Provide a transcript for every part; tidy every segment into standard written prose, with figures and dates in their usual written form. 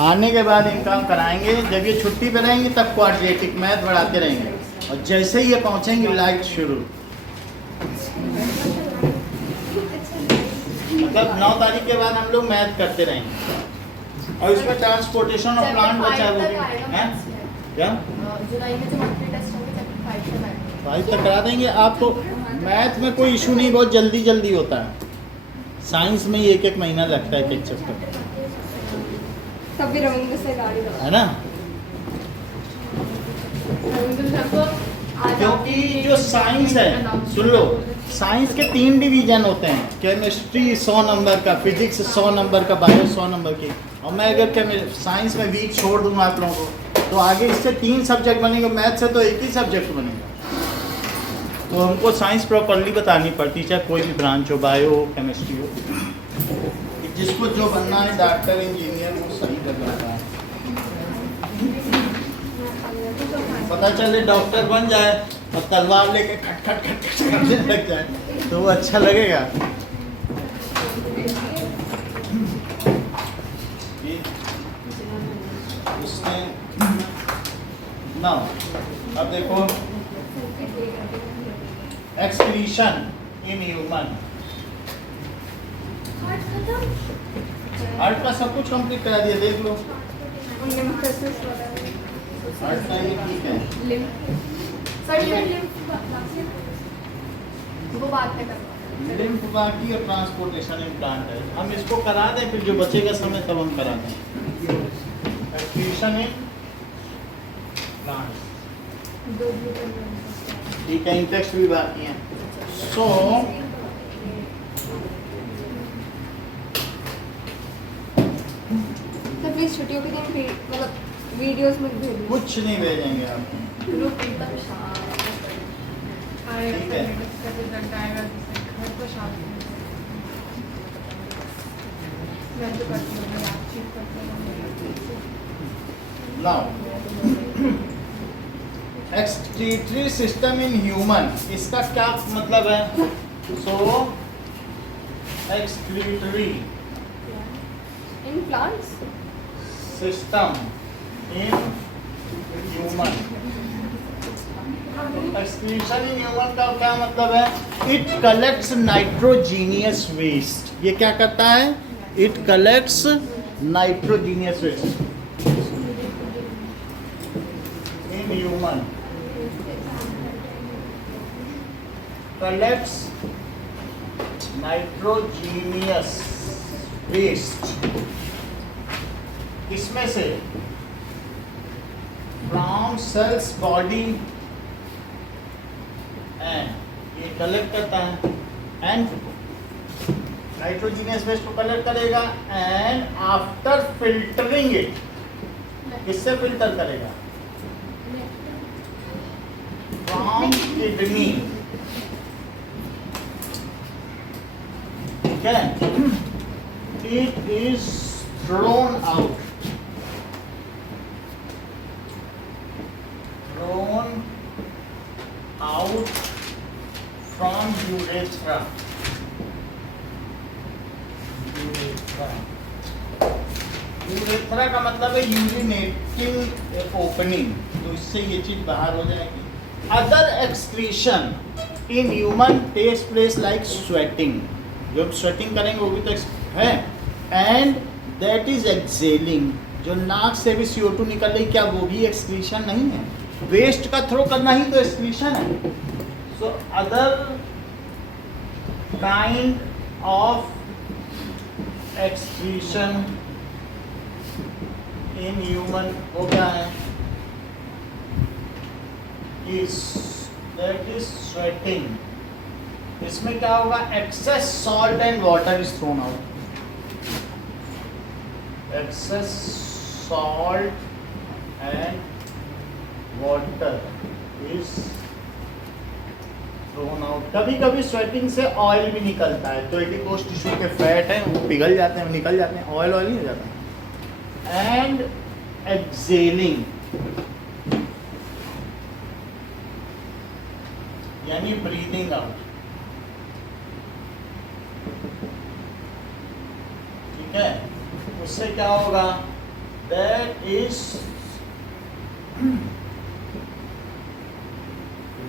आने के बाद इनका हम कराएंगे। जब ये छुट्टी पे रहेंगे तब क्वाड्रेटिक मैथ बढ़ाते रहेंगे, और जैसे ही ये पहुंचेंगे लाइट शुरू। मतलब 9 तारीख के बाद हम लोग मैथ करते रहेंगे। और इसमें ट्रांसपोर्टेशन ऑफ प्लांट बचा वो है क्या जुलाई में जो मंथली टेस्ट होंगे चैप्टर 5 तक 5 तक करा देंगे आपको। मैथ में कोई इशू नहीं, बहुत जल्दी जल्दी होता है। साइंस में ही 1-1 महीना लगता है एक चैप्टर, तब भी रविंद्र से गाड़ी है ना। क्योंकि जो साइंस है, सुन लो, साइंस के 3 डिवीजन होते हैं। केमिस्ट्री 100 नंबर का, फिजिक्स 100 नंबर का, बायो 100 नंबर की। और मैं अगर साइंस में वीक छोड़ दूंगा आप लोगों को, तो आगे इससे 3 सब्जेक्ट बनेंगे। मैथ से तो एक ही सब्जेक्ट बनेगा। तो हमको साइंस प्रॉपरली बतानी पड़ती, चाहे कोई भी ब्रांच हो, बायो हो, केमिस्ट्री हो। जिसको जो बनना है, डॉक्टर, इंजीनियर, वो सही कर जाता है। पता चले डॉक्टर बन जाए और तलवार लेके खट खट खट खट करने लग जाए, तो वो अच्छा लगेगा। उसने ना, अब देखो एक्सक्रीशन इन ह्यूमन। आर्ट का सब कुछ कंप्लीट करा दिया, देख लो। आर्ट का ये ठीक है। वो बात में करवा लिम्फ बाकी और ट्रांसपोर्टेशन इम्प्लांट है। हम इसको करा दें, फिर जो बचेगा समय तब हम करा दें। एक्सक्रीशन इन प्लांट ठीक है, इंटेक्स्ट भी बाकी है। सो प्लीज छुट्टियों के दिन मतलब वीडियोस में भेजो। कुछ नहीं भेजेंगे आप, ग्रुप एकदम शांत ठीक है। मैं तो करती हूँ, बातचीत करती हूँ। Now excretory system in human, इसका क्या मतलब है? So excretory in plants system in human. Excretion in human का क्या मतलब है? It collects nitrogenous waste. ये क्या करता है? It collects nitrogenous waste in human. Collects nitrogenous waste इसमें से फ्रॉम सेल्स बॉडी, एंड ये कलेक्ट करता है, एंड नाइट्रोजीनियस वेस्ट को कलेक्ट करेगा, एंड आफ्टर फिल्टरिंग इट, किससे फिल्टर करेगा? From kidney. ठीक है, it is thrown out, thrown out from urethra. Urethra का मतलब है यूरिनेटिंग ओपनिंग, तो इससे ये चीज बाहर हो जाएगी। Other excretion in human takes place like sweating, जब स्वेटिंग करेंगे वो भी तो है, एंड दैट इज एक्सेलिंग, जो नाक से भी CO2 निकल रही, क्या वो भी एक्सक्रीशन नहीं है? वेस्ट का थ्रो करना ही तो एक्सक्रीशन है। So other kind of excretion in human वो क्या है? That is sweating. इसमें क्या होगा? Excess salt and water is thrown out. Excess salt and water is thrown out. कभी कभी स्वेटिंग से ऑयल भी निकलता है, तो एडिपोज टिश्यू के फैट हैं वो पिघल जाते हैं, निकल जाते हैं, ऑयल नहीं हो जाता। एंड एक्सेलिंग यानी ब्रीदिंग आउट। ठीक है, उससे क्या होगा? that is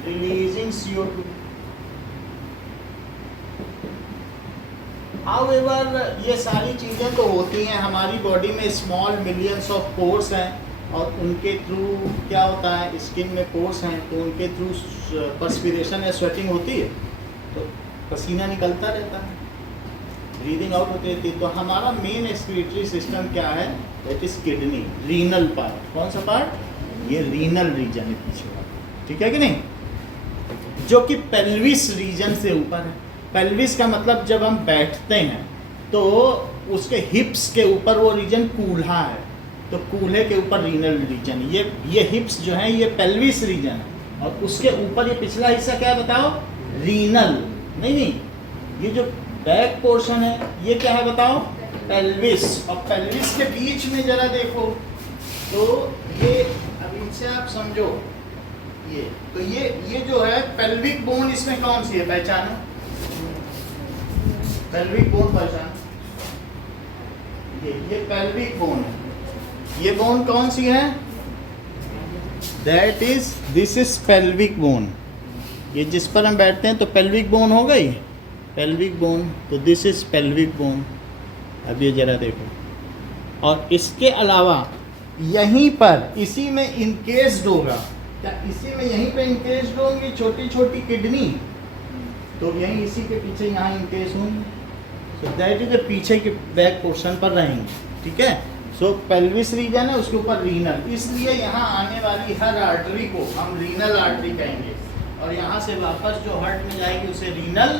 releasing CO2. However, ये सारी चीज़ें तो होती हैं हमारी बॉडी में, स्मॉल मिलियंस ऑफ पोर्स हैं और उनके थ्रू क्या होता है, स्किन में पोर्स हैं तो उनके थ्रू पर्सपिरेशन या स्वेटिंग होती है, तो पसीना निकलता रहता है, ब्रीदिंग आउट होती रहती है। तो हमारा मेन एक्सक्रीटरी सिस्टम क्या है, that is kidney, renal part. कौन सा पार्ट, ये रीनल रीजन है पीछे वाला, ठीक है कि नहीं, जो कि पेल्विस रीजन से ऊपर है। पेल्विस का मतलब जब हम बैठते हैं तो उसके हिप्स के ऊपर वो रीजन कूल्हा है, तो कूल्हे के ऊपर रीनल रीजन, ये हिप्स जो है ये पेल्विस रीजन है, और उसके ऊपर ये पिछला हिस्सा क्या है बताओ, रीनल। नहीं, ये जो बैक पोर्शन है ये क्या है बताओ, पेल्विस। और पेल्विस के बीच में जरा देखो तो ये, अब इनसे आप समझो ये, तो ये जो है पेल्विक बोन, इसमें कौन सी है, पहचानो पेल्विक बोन, पहचान, ये पेल्विक बोन है। ये बोन कौन सी है, that is, this is pelvic bone. ये जिस पर हम बैठते हैं तो पेल्विक बोन हो गई, पेल्विक बोन, तो दिस इज पेल्विक बोन। अब ये जरा देखो, और इसके अलावा यहीं पर इसी में इनकेस्ड होगा, क्या इसी में यहीं पे इनकेस्ड होंगी छोटी छोटी किडनी, तो यहीं इसी के पीछे यहाँ इनकेस होंगी, सो दैट इज पीछे के बैक पोर्शन पर रहेंगे, ठीक है। सो पेल्विस रीजन है, उसके ऊपर रीनल, इसलिए यहाँ आने वाली हर आर्टरी को हम रीनल आर्टरी कहेंगे, और यहाँ से वापस जो हार्ट में जाएगी उसे रीनल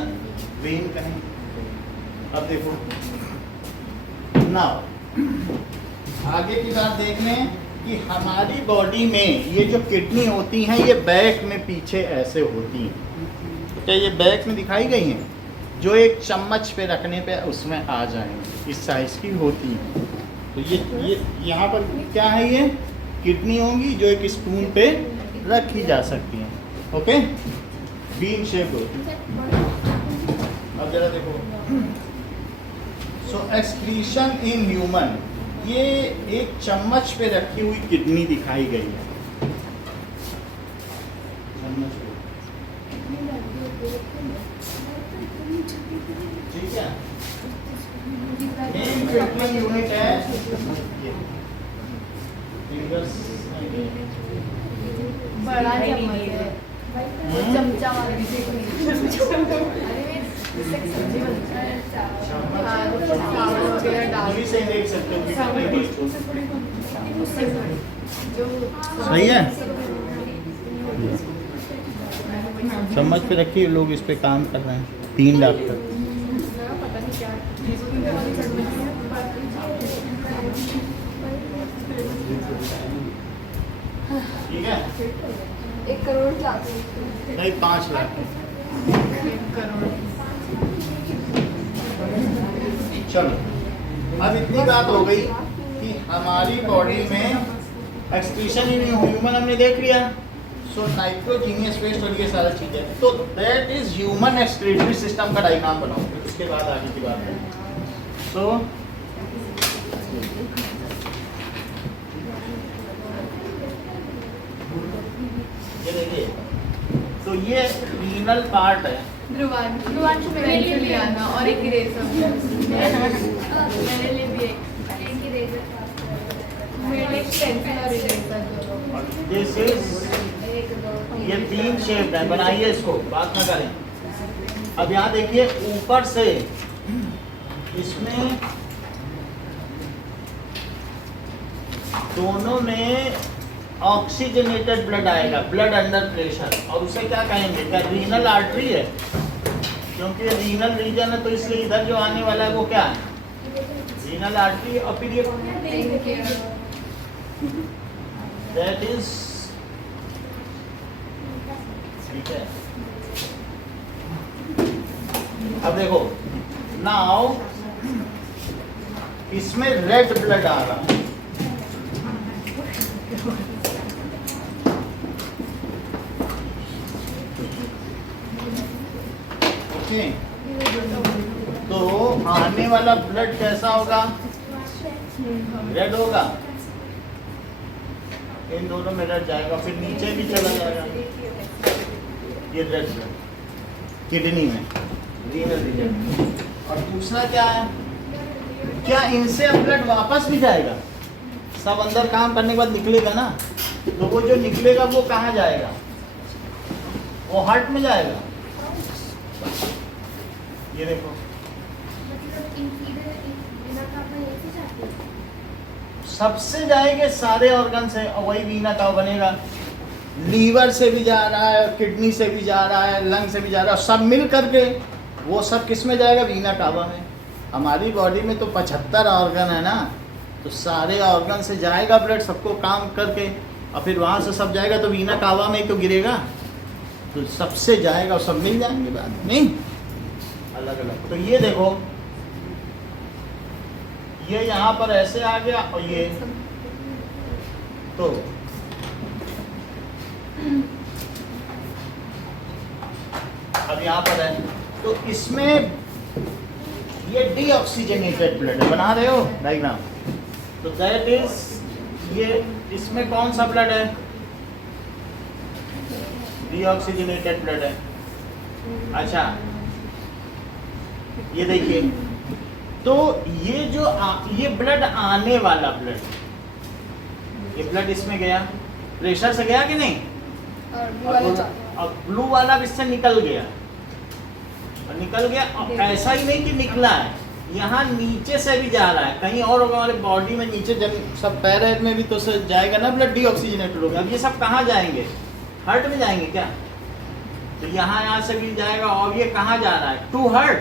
वेन कहेंगे। अब देखो नाउ आगे की बात देख लें कि हमारी बॉडी में ये जो किडनी होती हैं ये बैक में पीछे ऐसे होती हैं, क्या ये बैक में दिखाई गई हैं, जो एक चम्मच पे रखने पे उसमें आ जाएंगे, इस साइज की होती हैं। तो ये यहाँ पर क्या है, ये किडनी होंगी जो एक स्पून पे रखी जा सकती हैं, ओके, बीन शेप होती है। अब जरा देखो, सो एक्सक्रीशन इन ह्यूमन, ये एक चम्मच पे रखी हुई किडनी दिखाई गई है, चम्मच पे, ठीक है। मेन फिल्टरिंग यूनिट है बड़ा चम्मच है, चमचा वाला सब्जी बनता है, चावल वगैरह डाल से देख सकते हो कि सही है। चम्मच पे रखिए, लोग इस पे काम कर रहे हैं, 3 डॉक्टर। पता नहीं क्या ठीक है, 1 करोड़ लाख नहीं 5 लाख। 1 करोड़। चलो, अब इतनी बात हो गई कि हमारी बॉडी में एक्सक्रीशन इन ह्यूमन हमने देख लिया, सो नाइट्रोजीनियस वेस्ट और ये सारी चीजें, तो that is human excretory system का डायग्राम बनाओ, उसके बाद आगे की बात है। सो ये देखिए, तो ये रीनल पार्ट है, ध्रुवांश मेरे लिए ले आना और एक इरेजर मेरे लिए भी एक इरेजर मेरे लिए पेंसिल और इरेजर। दिस इज, ये बीन शेप है, बनाइए इसको, बात ना करें। अब यहाँ देखिए ऊपर से इसमें दोनों में ऑक्सीजनेटेड ब्लड आएगा, ब्लड अंडर प्रेशर, और उसे क्या कहेंगे, क्या रीनल आर्टरी है, क्योंकि रीनल रीजन है तो इसलिए इधर जो आने वाला है वो क्या है, रीनल आर्टरी। और फिर ये दैट इज, ठीक है। अब देखो नाउ इसमें रेड ब्लड आ रहा है, ओके, तो आने वाला ब्लड कैसा होगा, रेड होगा, इन दोनों में रट जाएगा, फिर नीचे भी चला जाएगा। ये रट जाएगा किडनी में, रीनल रीजन। और दूसरा क्या है, क्या इनसे अब ब्लड वापस भी जाएगा? सब अंदर काम करने के बाद निकलेगा ना, तो वो जो निकलेगा वो कहाँ जाएगा? वो हार्ट में जाएगा। ये देखो सबसे जाएंगे सारे ऑर्गन से, और वही वीना का बनेगा। लीवर से भी जा रहा है, किडनी से भी जा रहा है, लंग से भी जा रहा है, सब मिल करके वो सब किस में जाएगा? वीना कावा में। हमारी बॉडी में तो 75 ऑर्गन है ना, तो सारे ऑर्गन से जाएगा ब्लड, सबको काम करके, और फिर वहाँ से सब जाएगा तो वीना कावा में ही तो गिरेगा, तो सबसे जाएगा और सब मिल जाएंगे बाद में, नहीं अलग अलग। तो ये देखो, ये यहाँ पर ऐसे आ गया, और ये तो अब यहाँ पर है, तो इसमें ये डीऑक्सीजनेटेड ब्लड है, बना रहे हो डायग्राम, तो दैट इज ये इसमें कौन सा ब्लड है? डीऑक्सीजनेटेड ब्लड है। अच्छा ये देखिए, तो ये जो ये ब्लड आने वाला ब्लड, ये ब्लड इसमें गया, प्रेशर से गया कि नहीं? और ब्लू वाला इससे निकल गया, और निकल गया, और ऐसा ही नहीं कि निकला है, यहाँ नीचे से भी जा रहा है, कहीं और होगा हमारे बॉडी में नीचे, जब सब पैर में भी तो जाएगा ना ब्लड, डीऑक्सीजनेटेड होगा। अब ये सब कहाँ जाएंगे? हार्ट में जाएंगे क्या? तो यहाँ से भी जाएगा, और ये कहाँ जा रहा है? To heart.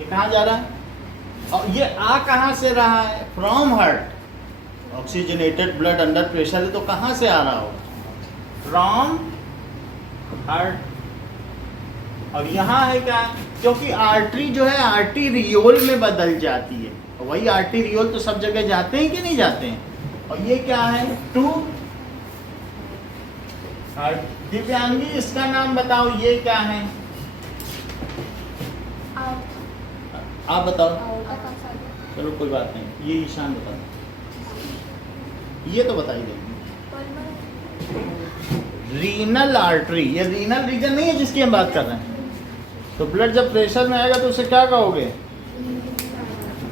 ये कहाँ जा रहा है? और ये आ कहाँ से रहा है? From heart. Oxygenated blood under pressure है, तो कहाँ से आ रहा होगा? From heart. और यहाँ है क्या? क्योंकि आर्टरी जो है आर्टीरियोल में बदल जाती है, और वही आर्टीरियोल तो सब जगह जाते हैं कि नहीं जाते हैं। और ये क्या है? To heart. दिव्यांगी इसका नाम बताओ, ये क्या है? आप बताओ। चलो कोई बात नहीं, ये ईशान बताओ, ये तो बताइए। रीनल आर्टरी, ये रीनल रीजन नहीं है जिसकी हम बात कर रहे हैं। तो ब्लड जब प्रेशर में आएगा तो उसे क्या कहोगे?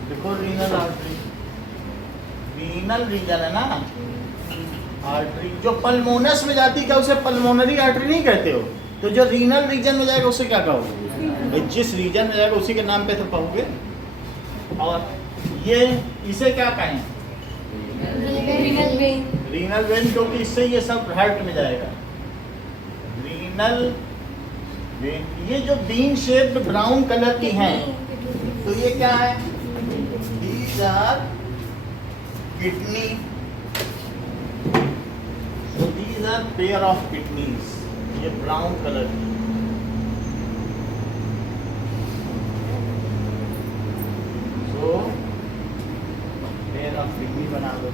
देखो रीनल आर्टरी, रीनल रीजन है ना आर्टरी। जो पल्मोनस में जाती, क्या उसे पल्मोनरी आर्टरी नहीं कहते हो? तो जो रीनल रीजन में जाएगा उसे क्या कहोगे? जिस रीजन में जाएगा उसी के नाम पे तो कहोगे। और ये इसे क्या कहें? रीनल वेन, क्योंकि इससे ये सब हार्ट में जाएगा। रीनल वेन, ये जो बीन शेप्ड ब्राउन कलर की हैं, तो ये क्या है? These are kidney. So these are pair of kidneys. ये ब्राउन कलर की, so pair of kidney बना दो।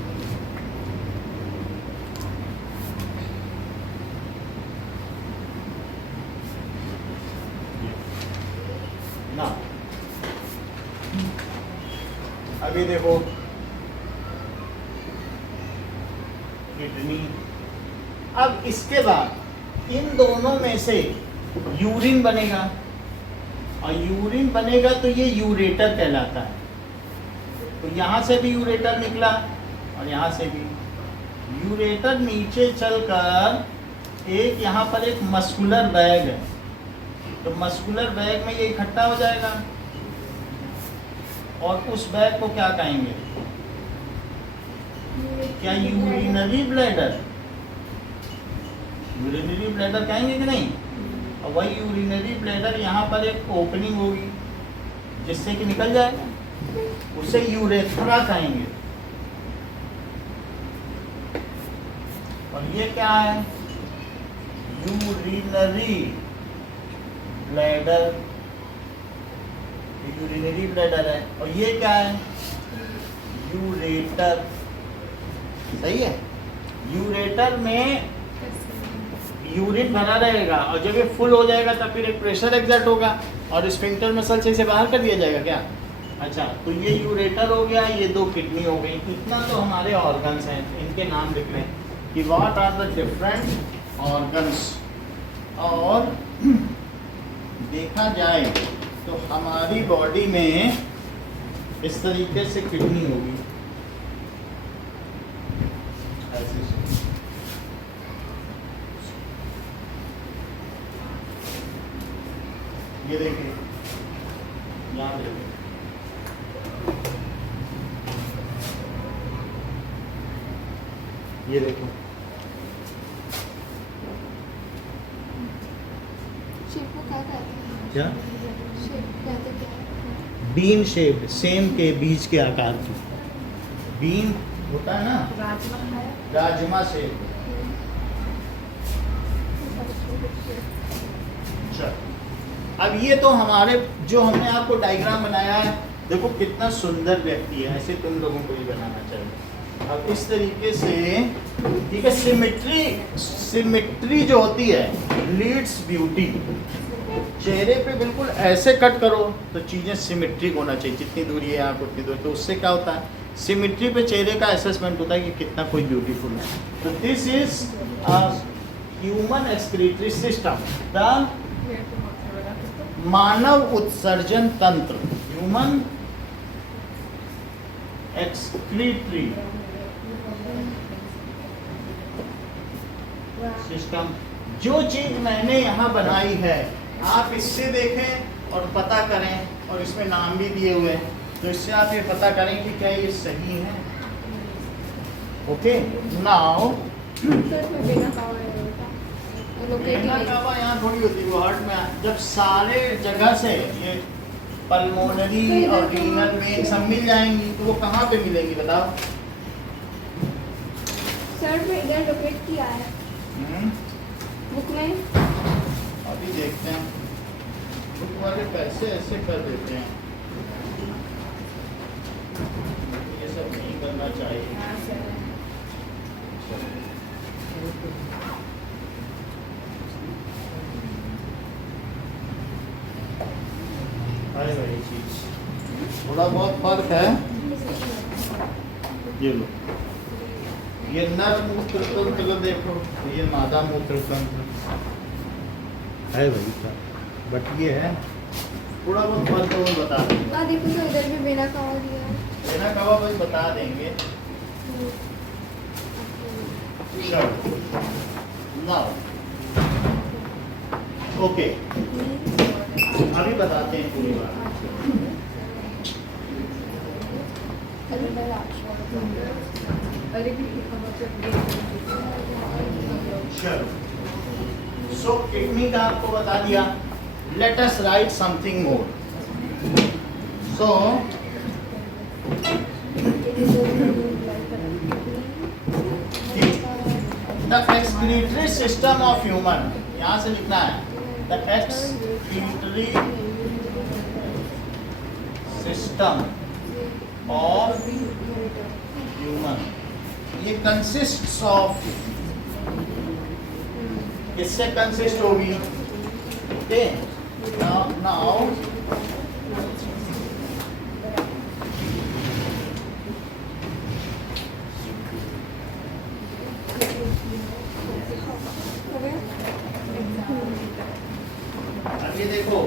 ना अभी देखो किडनी। अब इसके बाद इन दोनों में से यूरिन बनेगा, और यूरिन बनेगा तो ये यूरेटर कहलाता है। तो यहाँ से भी यूरेटर निकला, और यहाँ से भी यूरेटर नीचे चलकर एक यहाँ पर एक मस्कुलर बैग है, तो मस्कुलर बैग में ये इकट्ठा हो जाएगा, और उस बैग को क्या कहेंगे? क्या यूरिनरी ब्लैडर? यूरिनरी ब्लैडर कहेंगे कि नहीं? और वही यूरिनरी ब्लैडर यहाँ पर एक ओपनिंग होगी जिससे कि निकल जाएगा, उसे यूरेथ्रा कहेंगे। और ये क्या है? यूरिनरी ब्लैडर, यूरिनरी ब्लैडर है। और ये क्या है? यूरेटर। सही है। यूरेटर में यूरिन भरा रहेगा, और जब ये फुल हो जाएगा तब फिर एक प्रेशर एक्सर्ट होगा, और स्फिंक्टर मसल से इसे बाहर कर दिया जाएगा क्या? अच्छा, तो ये यूरेटर हो गया, ये दो किडनी हो गई। इतना तो हमारे ऑर्गन्स हैं, इनके नाम लिख लें। कि what are the different organs, और देखा जाए तो हमारी बॉडी में इस तरीके से किडनी होगी, ऐसे से। ये देखिए, यहाँ देखिए, ये देखो, शेप को क्या कहते हैं? क्या शेप कहते क्या है? बीन शेप्ड, सेम के बीज के आकार की बीन होता है ना, राजमा है। राजमा शेप। चल, अब ये तो हमारे जो हमने आपको डायग्राम बनाया है, देखो कितना सुंदर व्यक्ति है, ऐसे तुम लोगों को भी बनाना चाहिए। अब इस तरीके से, ठीक है, सिमेट्री जो होती है लीड्स ब्यूटी। चेहरे पे बिल्कुल ऐसे कट करो तो चीज़ें सिमेट्रिक होना चाहिए, जितनी दूरी है यहाँ उतनी दूरी, तो उससे क्या होता है, सिमेट्री पे चेहरे का असेसमेंट होता है कि कितना कोई ब्यूटीफुल है। तो this is human excretory system, the मानव उत्सर्जन तंत्र, ह्यूमन एक्सक्रीटरी सिस्टम। जो चीज मैंने यहाँ बनाई है, आप इससे देखें और पता करें, और इसमें नाम भी दिए हुए हैं, तो इससे आप ये पता करें कि क्या ये सही है। ओके, नाउ कावा यहाँ थोड़ी होती है, हार्ट में जब सारे जगह से ये पल्मोनरी और रीनल में सब मिल जाएंगी, तो वो कहाँ पे मिलेंगी बताओ? सर में इधर लोकेट किया है बुक में। अभी देखते हैं, बुक वाले पैसे ऐसे कर देते हैं, ये सब नहीं करना चाहिए। अरे वही चीज, थोड़ा बहुत फर्क है। ये लो, ये नर मूत्र तंत्र देखो, ये मादा मूत्र तंत्र है वही का, बट ये है थोड़ा बहुत फर्क, तो वो बता देंगे। देखो तो इधर भी बिना कवर दिया है। बिना कवा बस बता देंगे। नाउ ओके, अभी बताते हैं पूरी बात। चलो, सो किडनी का आपको बता दिया। Let us right something more. So the excretory system of human, यहाँ से लिखना है the excretory system of human. ये कंसिस्ट ऑफ, किससे कंसिस्ट होगी? ओके, नाउ अब ये देखो,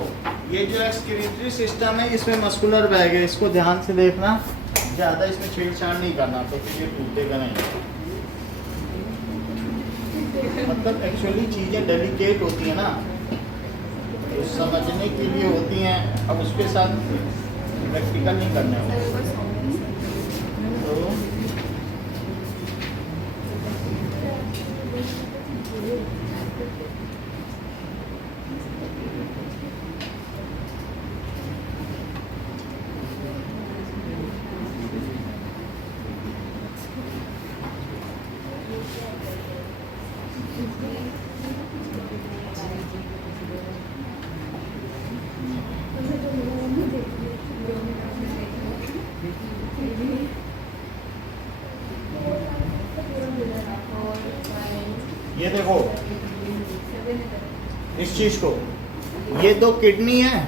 ये जो एक्सक्रीटरी सिस्टम है, इसमें मस्कुलर बैग है, इसको ध्यान से देखना, ज़्यादा इसमें छेड़छाड़ नहीं करना, तो फिर ये टूटेगा नहीं। मतलब एक्चुअली चीज़ें डेलिकेट होती हैं ना, तो समझने के लिए होती हैं, अब उसके साथ प्रैक्टिकल नहीं करने होते। तो ये देखो इस चीज को, ये दो किडनी है,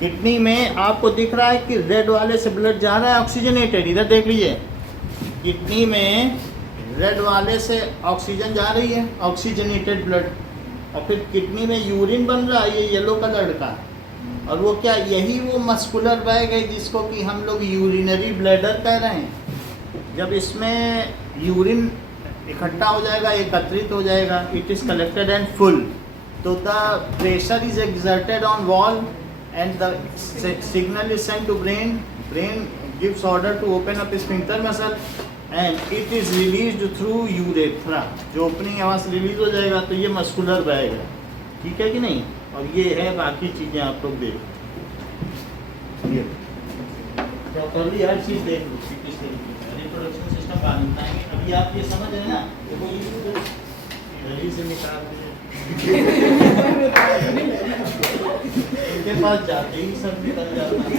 किडनी में आपको दिख रहा है कि रेड वाले से ब्लड जा रहा है ऑक्सीजनेटेड, इधर देख लीजिए, किडनी में रेड वाले से ऑक्सीजन जा रही है, ऑक्सीजनेटेड ब्लड, और फिर किडनी में यूरिन बन रहा है, ये येलो कलर का। और वो क्या, यही वो मस्कुलर बैग है जिसको कि हम लोग यूरिनरी ब्लैडर कह रहे हैं। जब इसमें यूरिन इकट्ठा हो जाएगा, एकत्रित हो जाएगा, it is collected and full, तो the pressure is exerted on wall and the signal is sent to brain, brain gives order to open up sphincter muscle and it is released through urethra, जो opening है वहाँ से release हो जाएगा। तो ये muscular bag है, ठीक है कि नहीं। और ये है बाकी चीज़ें आप लोग देखो, ये प्रॉपरली हर चीज़ देख लो किस तरीके से रिप्रोडक्शन सिस्टम बनाएंगे। अभी आप ये समझ रहे हैं ना, देखो ये रही से निकाल इनके पास जाते ही सब निकल जाता है।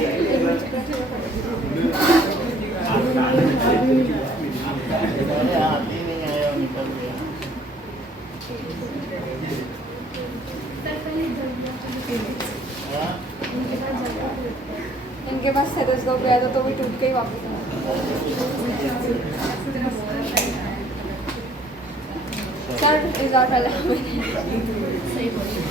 इनके पास स्टेथोस्कोप गया था तो भी टूट के ही वापस आया। सर इस बार सही बोलिए।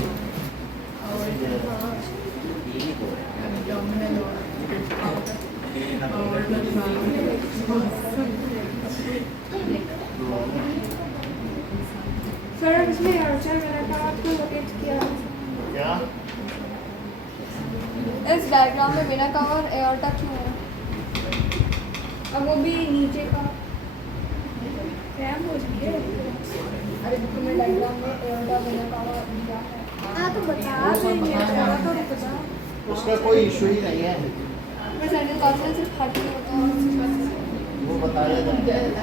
सर इसमें अर्चर मैंने कहा आपको लोकेट किया क्या इस डायग्राम में बिना कवर एयरटा क्यों है? अब वो भी नीचे का हो है। अरे तुम्हें डायग्राम में एयरटा बिना कवर दिया है। हाँ तो बता देंगे, उसका कोई इशू ही नहीं है, मैं सेंट्रल कॉन्फ्रेंस से फाटी वो बताया जाएगा।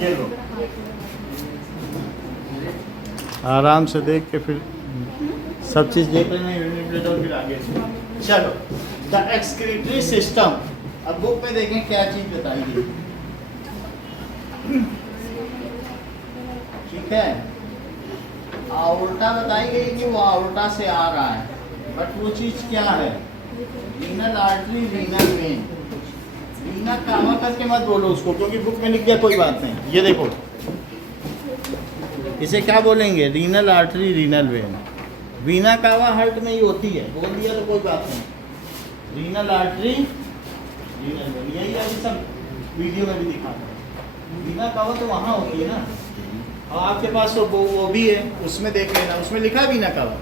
ये लो आराम से देख के फिर सब चीज़ देख लेना, यूनिट ब्लड और फिर आगे चलो। द एक्सक्रीटरी सिस्टम, अब बुक में देखें क्या चीज़ बताई गई, ठीक है। आउल्टा बताई गई कि वो आउल्टा से आ रहा है, बट वो चीज़ क्या है, renal artery, renal when. Reena कावा करके मत बोलो उसको, क्योंकि बुक में लिख दिया, कोई बात नहीं। ये देखो इसे क्या बोलेंगे, renal artery, renal when. Veena कावा हार्ट में ही होती है, बोल दिया तो कोई बात नहीं। रीनल आर्टरी, रीनल वेन, यही अभी सब वीडियो में भी दिखाता है। वीना कावा तो वहाँ होती है ना, और आपके पास तो वो भी है, उसमें देख लेना, उसमें लिखा है वीना कावा।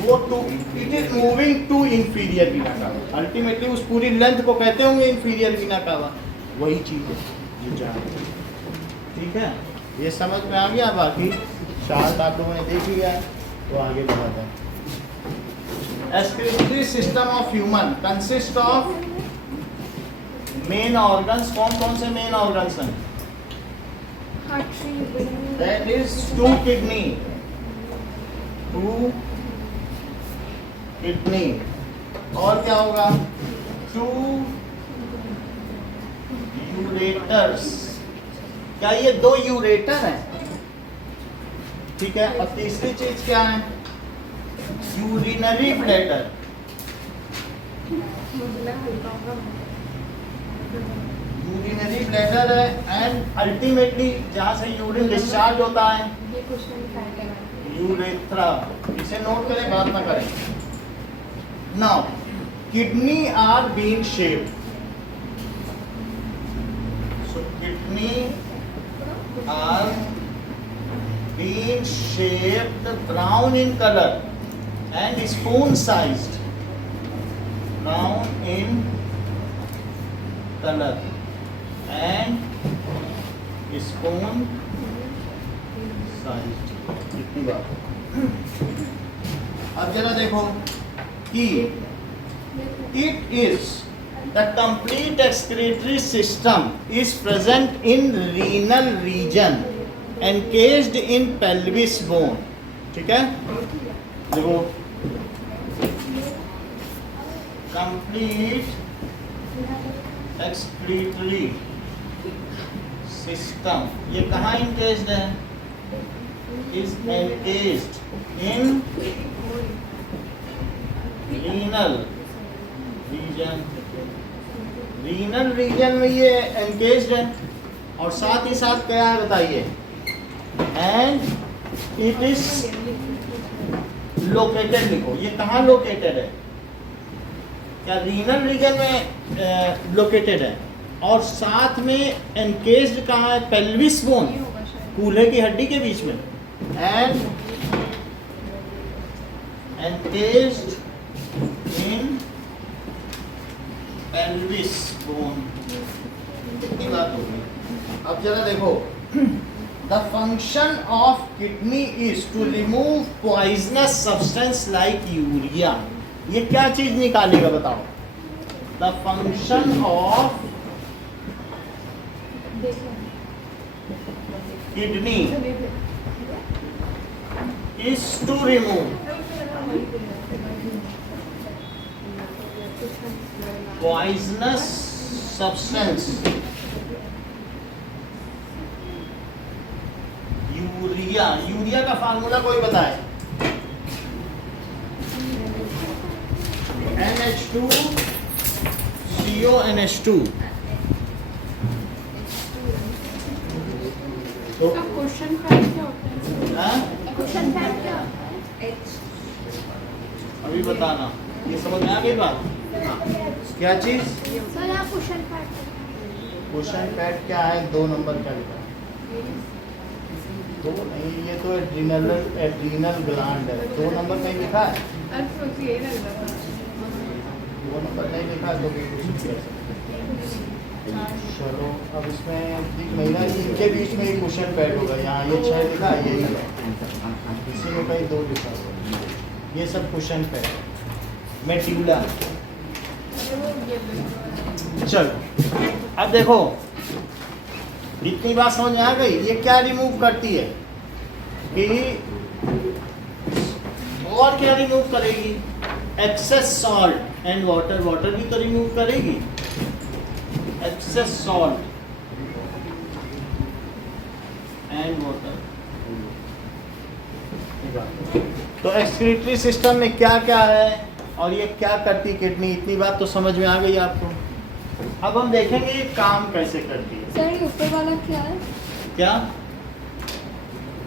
वो to, it is moving to inferior vena cava, ultimately उस पूरी लेंथ को कहते होंगे इंफीरियर वीना कावा, वही चीज़ है जो जान, ठीक है। ये समझ में आ गया। बाकी शार्ट आप लोगों ने देख लिया है, तो आगे बढ़ा जाए। Excretory system of human consist of main organs. कौन कौन से मेन ऑर्गन्स हैं? दैट इज 2 किडनी, 2 किडनी, और क्या होगा, 2 यूरेटर्स। क्या ये 2 यूरेटर हैं? ठीक है। और तीसरी चीज क्या है, यूरिनरी ब्लैडर। यूरिनरी ब्लैडर है, एंड अल्टीमेटली जहां से यूरिन डिस्चार्ज होता है, यूरेथ्रा। इसे नोट करें, बात ना करें। Now kidney are bean shaped, so kidney are being shaped brown in color and spoon sized, brown in color and spoon sized। कितनी बार, अब जरा देखो कि it is the complete excretory system is present in renal region encased in pelvis bone, ठीक है। देखो complete excretory system ये कहाँ encased है, is encased in renal region, renal region में ये एंगेज्ड है और साथ ही साथ क्या है बताइए, एंड इट इज लोकेटेड। लिखो ये कहाँ लोकेटेड है, क्या रीनल रीजन में लोकेटेड है और साथ में एंगेज्ड कहाँ है, पेल्विस बोन, कूल्हे की हड्डी के बीच में, and engaged in pelvis bone. कितनी बात होगी। अब जरा देखो, the function of kidney is to remove poisonous substance like urea. ये क्या चीज निकालेगा बताओ, the function of kidney is to remove poisonous substance urea. Urea का फार्मूला कोई बताए, NH2 CONH2। तो क्वेश्चन फैक्ट क्या होता है? हाँ? क्वेश्चन फैक्ट क्या होता है? अभी बताना, ये समझ में आ गई बात। हाँ। क्या चीज, सर आप क्वेश्चन फैक्ट क्वेश्चन फैक्ट क्या है, 2 नंबर का लिखा है। 2 नहीं, ये तो एड्रीनल ग्लैंड है, 2 नंबर कहीं लिखा है, 2 नंबर नहीं लिखा है तो भी कुछ नहीं कह सकते। चलो अब इसमें महिला इनके बीच में एक क्वेश्चन फैक्ट होगा, यहाँ ये 6 लिखा है, ये इसी में कहीं 2 लिखा होगा, ये सब क्वेश्चन फैक्ट। मेड्यूला। चलो अब देखो, इतनी बात समझ में आ गई। ये क्या रिमूव करती है कि, और क्या रिमूव करेगी, excess salt and water. Water भी तो रिमूव करेगी, एक्सेस सॉल्ट एंड वाटर। तो एक्सक्रीटरी सिस्टम में क्या क्या है और ये क्या करती है किडनी, इतनी बात तो समझ में आ गई आपको। अब हम देखेंगे ये काम कैसे करती है। सर ऊपर वाला क्या है? क्या,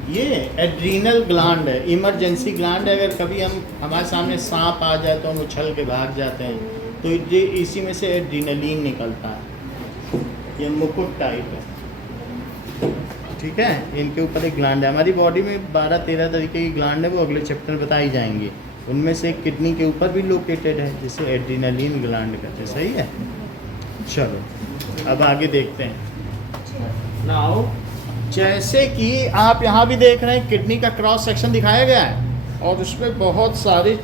ये एड्रीनल ग्लैंड है, इमरजेंसी ग्लैंड है। अगर कभी हमारे सामने सांप आ जाए तो हम उछल के भाग जाते हैं, तो ये इसी में से एड्रीनलिन निकलता है। ये मुकुट टाइप है, ठीक है। इनके ऊपर एक ग्लैंड है। हमारी बॉडी में 12-13 तरीके की ग्लैंड है, वो अगले चैप्टर में बताई जाएंगी। उनमें से किडनी के ऊपर भी लोकेटेड है, जिसे एड्रीनलिन ग्लैंड कहते हैं। सही है। चलो अब आगे देखते हैं। नाउ जैसे कि आप यहाँ भी देख रहे हैं, किडनी का क्रॉस सेक्शन दिखाया गया है और उसमें बहुत सारी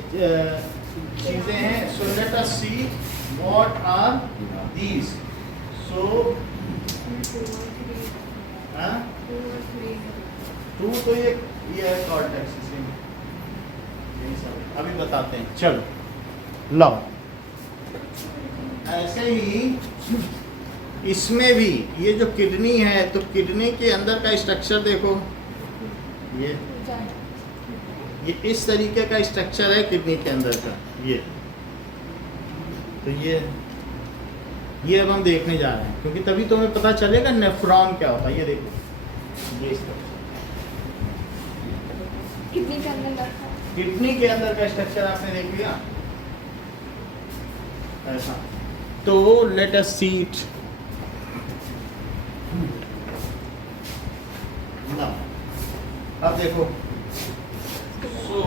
चीज़ें हैं। So let us see what are these. So 2 तो ये है कॉर्टेक्स, अभी बताते हैं। चलो लो, ऐसे ही इसमें भी ये जो किडनी है, तो किडनी के अंदर का स्ट्रक्चर देखो, ये इस तरीके का स्ट्रक्चर है किडनी के अंदर का। ये तो ये अब हम देखने जा रहे हैं, क्योंकि तभी तो हमें पता चलेगा नेफ्रॉन क्या होता है। ये देखो, ये किडनी के अंदर रखा है। किडनी के अंदर का स्ट्रक्चर आपने देख लिया ऐसा। तो late us see it now. अब देखो, सो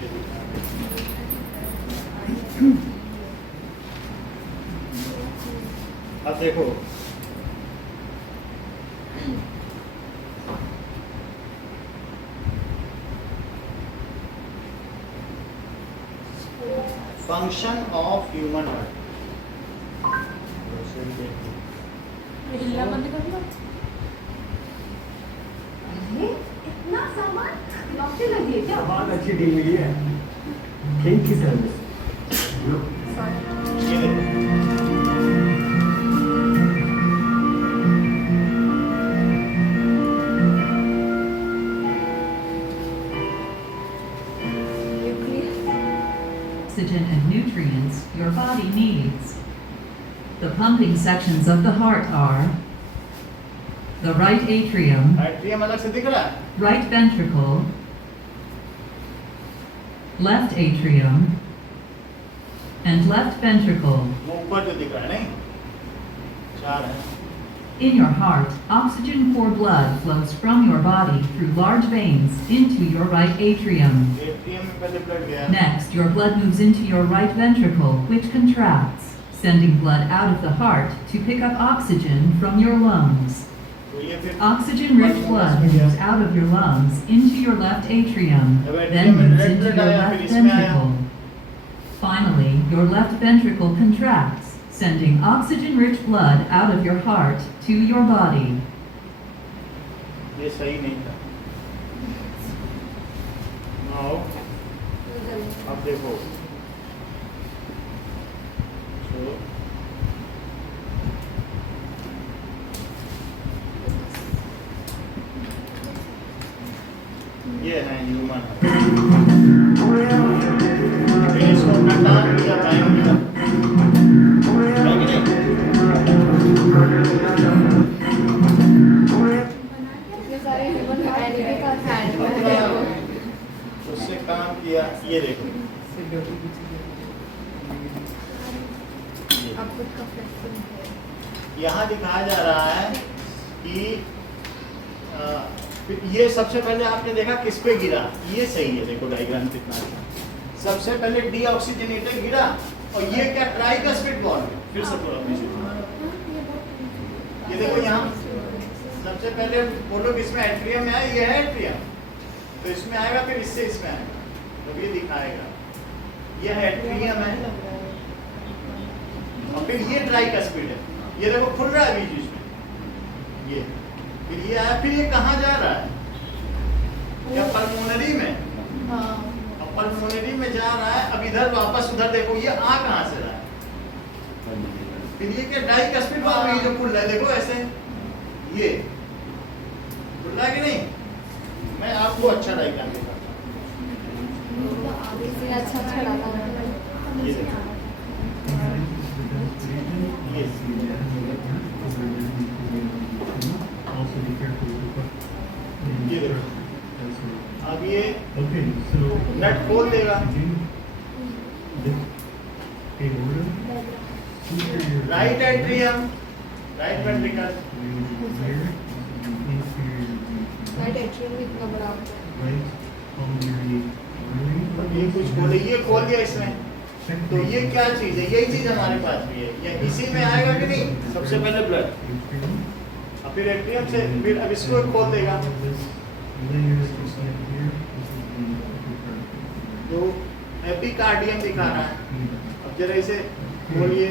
तरीके से। अब देखो फंक्शन ऑफ ह्यूमन हार्ट। हिलना बंद कर लो। अरे इतना सामान लॉके लगी है क्या? बहुत अच्छी डील मिली है। Thank you sir. ये देखो Oxygen and nutrients your body needs. The pumping sections of the heart are the right atrium, atrium अलग से दिख रहा है, right ventricle, left atrium, and left ventricle. वो ऊपर जो दिख रहा है नहीं, चार है। In your heart, oxygen-poor blood flows from your body through large veins into your right atrium. Atrium में पहले ब्लड गया, Next, your blood moves into your right ventricle, which contracts, sending blood out of the heart to pick up oxygen from your lungs. तो ये फिर Oxygen-rich blood moves out of your lungs into your left atrium, then moves into your left ventricle. Finally, your left ventricle contracts, sending oxygen-rich blood out of your heart to your body. ये सही नहीं था। Now, अब देखो so, ये है human इसको अपना काम किया टाइम किया है कि नहीं? इतने सारे ह्यूमन हैंड के साथ हैंड में है वो। उससे काम किया, ये देखो अब खुद का फ्लेक्सिंग है। यहाँ दिखाया जा रहा है कि ये सबसे पहले आपने देखा किस पे गिरा, ये सही है, देखो डायग्राम कितना अच्छा। सबसे पहले डीऑक्सीजनेटेड गिरा और ये क्या ट्राइकस्पिड बॉन्ड है। फिर से पूरा ये देखो यहाँ सबसे पहले बोलो कि इसमें एट्रियम में है, ये है एट्रियम, तो इसमें आएगा, फिर इससे इसमें आएगा, तो ये दिखाएगा ये एट्रियम है और फिर ये ट्राइकस्पिड है। ये देखो खुल रहा है बीच में, ये फिर ये आया, फिर ये कहाँ जा रहा है, क्या पल्मोनरी में, अब पल्मोनरी में जा रहा है, अब इधर वापस उधर देखो ये आ कहाँ से रहा है, फिर ये क्या डाइकस्पिड वाला ये जो खुल रहा है, देखो ऐसे ये खुल रहा है कि नहीं। मैं आपको अच्छा डायग्राम दिखाता इससे अच्छा छड़ा था। हूँ, ये देखो ये Also be careful with what. ये देखो अब ये Okay, so. नट खोल देगा, right atrium, right ventricle, right atrium भी इतना बड़ा होता है। ये कुछ खोले, ये खोल दिया इसमें, तो ये क्या चीज है, यही चीज हमारे पास भी है, ये इसी में आएगा कि नहीं। सबसे पहले ब्लड, अब फिर एट्रियम से, फिर अब इसको खोल देगा, तो एपिकार्डियम दिखा रहा है। अब जरा इसे खोलिए,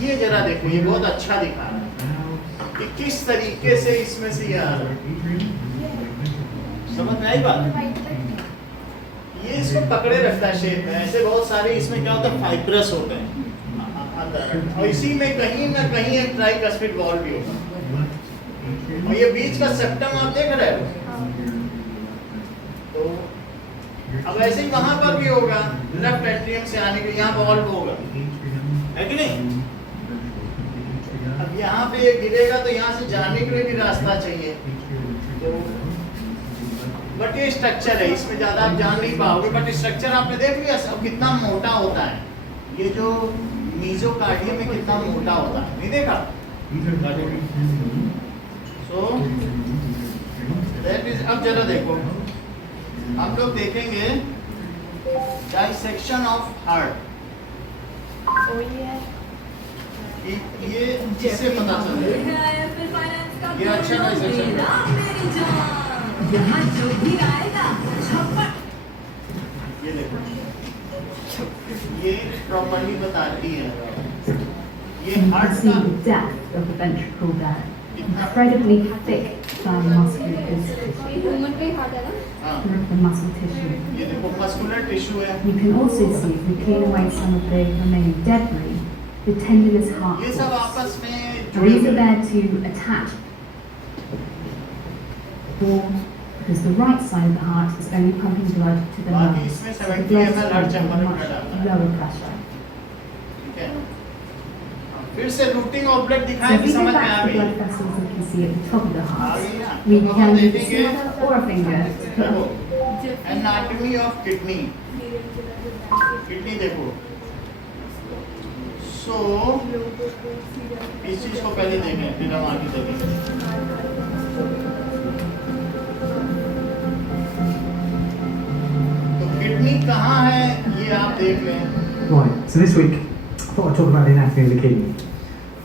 ये जरा देखो, ये बहुत अच्छा दिखा रहा है कि किस तरीके से इसमें से ये आ रहा है। समझ में आई बात? ये इसको पकड़े रखता है शेप में, ऐसे बहुत सारे इसमें क्या होता है, फाइब्रस होते हैं अंदर, और इसी में कहीं ना कहीं एक ट्राइकस्पिड वॉल्व भी होगा, और ये बीच का सेप्टम आप देख रहे हो, तो अब ऐसे ही वहां पर भी होगा, लेफ्ट एट्रियम से आने के यहाँ वॉल्व होगा, है कि नहीं। अब यहाँ पे ये गिरेगा तो यहाँ से जाने के लिए भी रास्ता चाहिए, तो बट ये स्ट्रक्चर है, इसमें ज्यादा आप जान नहीं पाओगे, बट स्ट्रक्चर आपने देख लिया सब कितना मोटा होता है, ये जो मीजोकार्डियम में कितना मोटा होता है, नहीं देखा। सो So that is, अब जरा देखो, हम लोग देखेंगे dissection of heart. ओ ये जिससे पता चलेगा ये अच्छा dissection है. यहाँ जो भी आएगा झपट ये देखो, ये प्रॉपर्टी बताती है ये You can हार्ट see का the depth of the ventricle there. Incredibly thick muscular tissue. Human पे हाथ है ना हाँ, The muscle tissue. ये देखो मस्कुलर टिश्यू है. You can also see, if we clean away some of the remaining debris, the tendinous heart ये सब cords. आपस में जुड़े These are हुए हैं. there to attach. Because the right side of the heart is only pumping blood to the बाकी lungs. इसमें So the 70 blood is ml her pumped at चम्मच a में much डालना है. lower pressure. ठीक है. फिर से रूटिंग ऑफ ब्लड So दिखाएं if कि we go समझ में back आ to the गई. blood vessels you can see at the top of the uh heart, गई ना. we तो हम can use a देखेंगे thumb or a finger to put देखो up. Anatomy of kidney. Kidney देखो. सो इस चीज को पहले देखें फिर हम आगे देखेंगे. तो किडनी कहाँ है ये आप देख लें. Right, so this week I thought I'd talk about the anatomy of the kidney.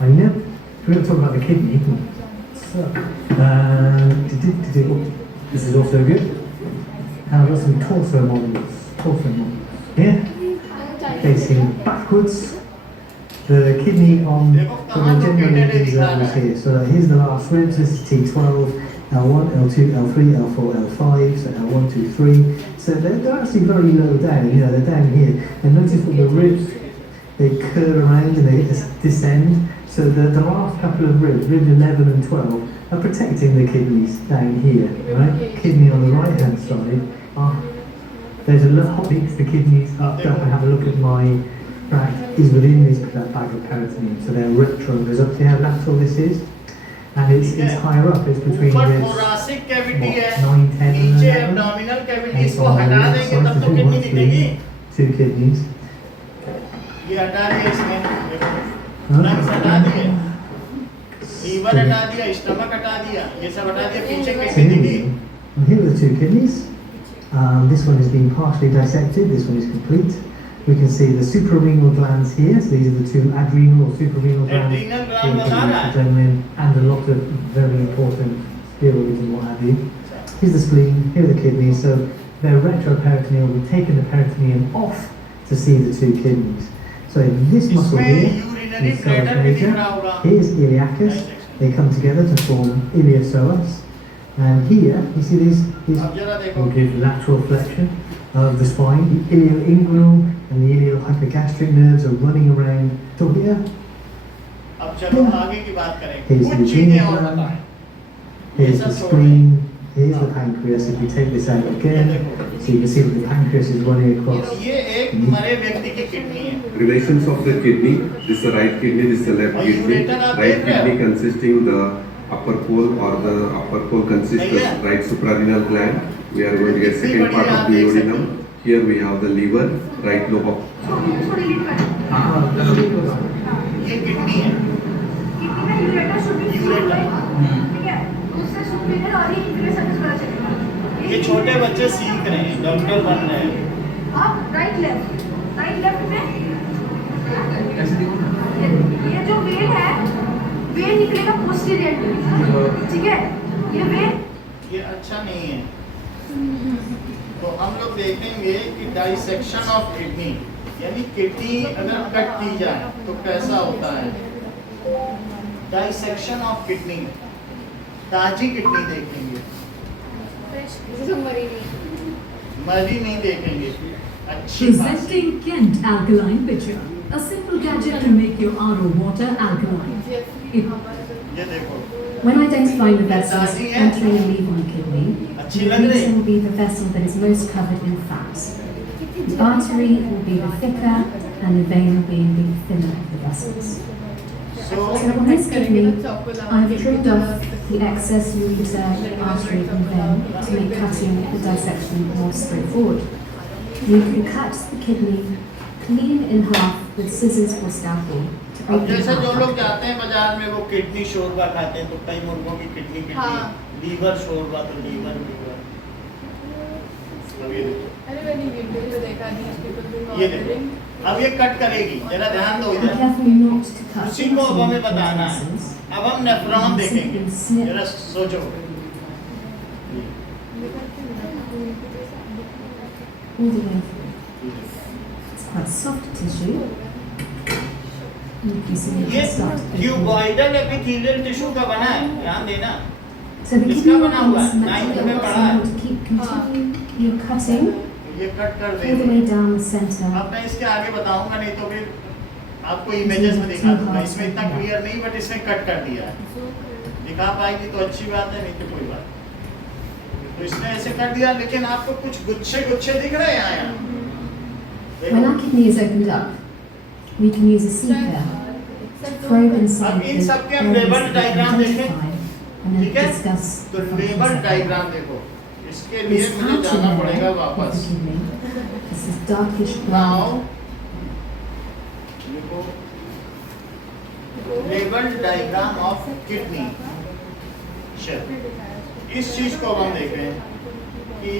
I never, we're going to talk about the kidney. So, this is also good. And I've got some torso models. Torso models. Here, facing backwards. The kidney on so the general is here. So here's the last ribs. This is T12, L1, L2, L3, L4, L5. So L1, 2, 3. So they're actually very low down. You know, they're down here. And notice that the ribs, they curve around and they descend. So the last couple of ribs, ribs 11 and 12, are protecting the kidneys down here, right? Kidney on the right hand side. There's a lot of the kidneys up and have a look at my tract is within this bag of peritoneum. So they're retro. There's up here how lateral this is. And it's higher up, it's between ऊपर ribs. thoracic cavity What, है. 9, 10 and नीचे 11? abdominal cavity. And इसको so on हटा the देंगे side, तब so तो kidney 1, दिखेगी. 2 kidneys. ये हटा दिया इसमें. देखो. हाँ? लंग्स हटा दिए. लीवर हटा दिया, स्टमक हटा दिया, ये सब हटा दिया. पीछे So किडनी here, दिखी. and here are the 2 kidneys. This one has been partially dissected, this one is complete. We can see the suprarenal glands here, so these are the 2 adrenal or suprarenal glands. Adrenal gland Here बता रहा है. adrenaline and a lot of very important steroids and what have you. Here's the spleen, here are the kidneys, so they're retroperitoneal. We've taken the peritoneum off to see the 2 kidneys. So this muscle इसमें here urinary is psoas bladder भी दिख major. रहा होगा. Here's iliacus. They come together to form iliopsoas. And here, you see these अब जरा देखो. will give lateral flexion of the spine. The ilioinguinal and the iliohypogastric nerves are running around. So here, अब चलो आगे की बात करें. here's the कुछ चीजें adrenal और gland, बताएं. here's the spleen, here's the pancreas. If we take this out again, so you can see that the pancreas is running across. ये एक मरे व्यक्ति की किडनी है. Relations of the kidney. This is the right kidney, this is the left और kidney. ureter आप Right देख रहे हो? kidney consisting the upper pole or the upper pole consists नहीं है? of right suprarenal gland. We are going to get कितनी second बड़ी part आप of the देख सकते duodenum. Here we have the liver, right lobe of ये kidney है. Ureter. ये छोटे बच्चे सीख रहे हैं, डॉक्टर बन रहे हैं. ये जो वेल है वेल निकलेगा पोस्टीरियर. ठीक है, ये वेल ये अच्छा नहीं है. तो हम लोग देखेंगे कि डाइसेक्शन ऑफ किडनी यानी किडनी अगर कट की जाए तो कैसा होता है. डाइसेक्शन ऑफ किडनी, ताजी किडनी देखेंगे, मरी नहीं देखेंगे. अच्छी बात. Presenting Kent Alkaline Pitcher, a simple gadget to make your RO water alkaline. ये देखो. When identifying the vessels entering and leaving the kidney, अच्छी the लग रही. vessel will be the vessel that is most covered in fat. The artery will be the thicker and the vein will be the thinner of the vessels. So So on this kidney, I have trimmed off the excess ureter, artery and vein to make cutting the dissection more straightforward. You can cut the kidney clean in half with scissors or scalpel to अब open जैसे जो out. लोग जाते हैं बाजार में वो kidney शोरबा खाते हैं, तो कई मुर्गों की किडनी हाँ। लीवर शोरबा, तो लीवर अब ये देखो, अरे मैंने वीडियो में देखा नहीं, ये देखो, अब ये कट करेगी, जरा ध्यान दो Be इधर, careful not to cut उसी को अब हमें into बताना है। pieces. अब हम नेफ्रॉन देखेंगे, जरा सोचो, All the way through. It's quite soft tissue. You can see it ये just start to open. Cuboidal epithelial tissue का बना है, ध्यान देना। So the इसका kidney बना हुआ है, lines नाइन्थ match में the पढ़ा है। want to keep continuing your cutting ये कट कर all the देंगे। way down the center. अब मैं इसके आगे बताऊंगा, नहीं तो फिर आपको इमेजेस में दिखा दूंगा, इसमें इतना क्लियर नहीं, बट इसने कट कर दिया है। दिखा पाएगी तो अच्छी बात है, नहीं तो कोई बात नहीं। तो इसने ऐसे कर दिया, लेकिन आपको कुछ गुच्छे गुच्छे दिख रहे हैं यहाँ। When our kidney is opened up, we can use a seeker to probe inside अब the इन सब के हम areas label that we diagram देखें, identify and then ठीक है? discuss तो the functions label of it. Diagram देखो, इसके लिए This मुझे outer जाना layer पड़ेगा of the वापस। kidney, this is darkish now brown. देखो, लेबल डायग्राम ऑफ किडनी। इस चीज को हम देख रहे हैं कि,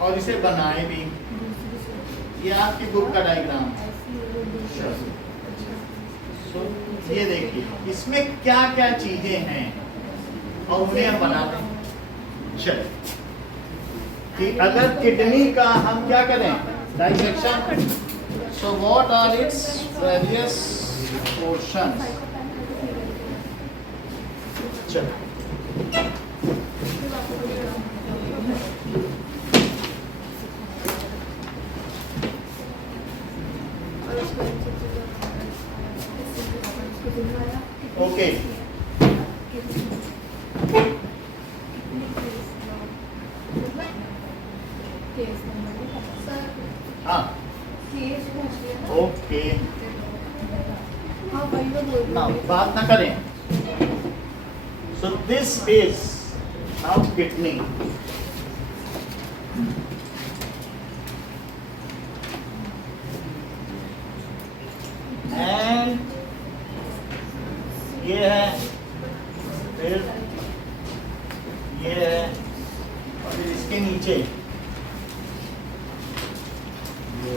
और इसे बनाए भी, ये आपकी बुक का डायग्राम है। So, ये देखिए, इसमें क्या क्या चीजें हैं और उन्हें हम बनाते हैं। चलिए, कि अगर किडनी का हम क्या करें, dissection, so what are its various portions. चलो, ओके, हाँ, ओके, now बात ना करें। So this is now kidney. And ये है, फिर ये है, और फिर इसके नीचे ये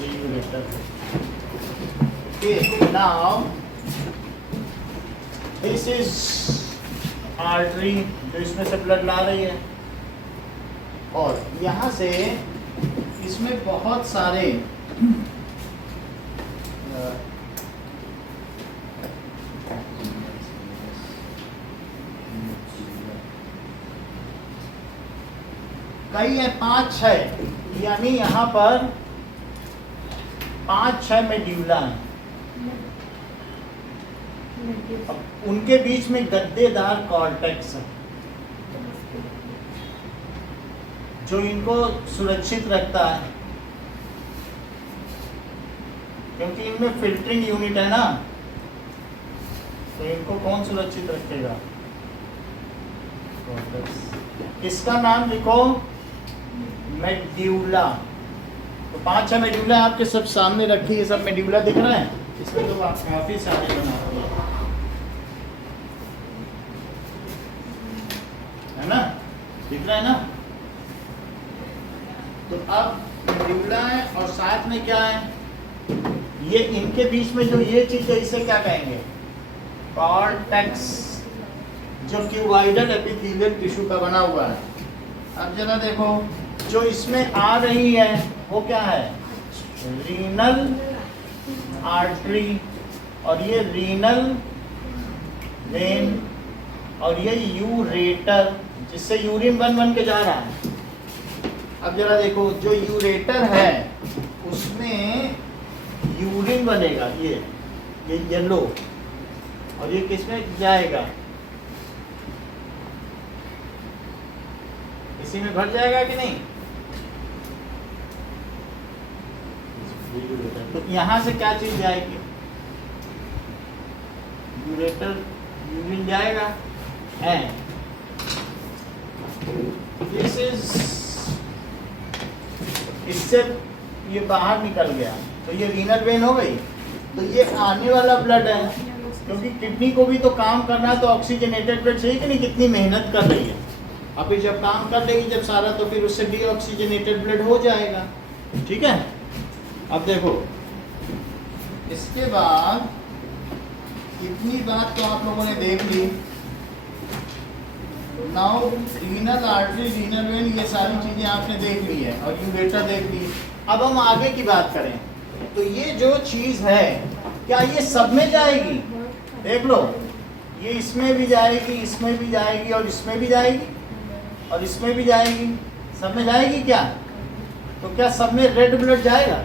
ureter. Okay, now this is artery जो इसमें से ब्लड ला रही है, और यहाँ से इसमें बहुत सारे कई है, 5-6, यानी यहाँ पर 5-6 मेड्यूला हैं। अब उनके बीच में गद्देदार कॉर्टेक्स है जो इनको सुरक्षित रखता है, क्योंकि इनमें फिल्टरिंग यूनिट है ना, तो इनको कौन सुरक्षित रखेगा? कॉर्टेक्स। इसका नाम लिखो मेड्यूला। तो 5-6 मेड्यूला आपके सब सामने रखी है, सब मेड्यूला दिख रहे हैं, इसमें तो आप काफी सारे बनाते हैं, है ना, दिख रहा है ना। तो अब मेड्यूला है, और साथ में क्या है, ये इनके बीच में जो ये चीज है, इसे क्या कहेंगे? कॉर्टेक्स, जो क्यूबॉइडल एपिथेलियल टिश्यू का बना हुआ है। अब जरा देखो, जो इसमें आ रही है वो क्या है? रीनल आर्टरी, और ये रीनल वेन, और ये यूरेटर, जिससे यूरिन बन के जा रहा है। अब जरा देखो, जो यूरेटर है उसमें यूरिन बनेगा, ये येलो, और ये किसमें जाएगा? इसी में भर जाएगा कि नहीं? तो यहाँ से क्या चीज जाएगी? यूरेटर, यूरिन जाएगा, एंड दिस इज, इससे ये बाहर निकल गया, तो ये रीनल वेन हो गई। तो ये आने वाला ब्लड है, क्योंकि किडनी को भी तो काम करना है, तो ऑक्सीजनेटेड ब्लड चाहिए कि नहीं, कितनी मेहनत कर रही है। अभी जब काम कर लेगी जब सारा, तो फिर उससे डीऑक्सीजनेटेड ब्लड हो जाएगा। ठीक है, अब देखो इसके बाद इतनी बात तो आप लोगों ने देख ली। Now renal artery, renal vein, ये सारी चीज़ें आपने देख ली है और यूरेटर देख ली। अब हम आगे की बात करें, तो ये जो चीज़ है क्या ये सब में जाएगी? देख लो, ये इसमें भी जाएगी, इसमें भी जाएगी, और इसमें भी जाएगी, और इसमें भी जाएगी। सब में जाएगी क्या? तो क्या सब में रेड ब्लड जाएगा?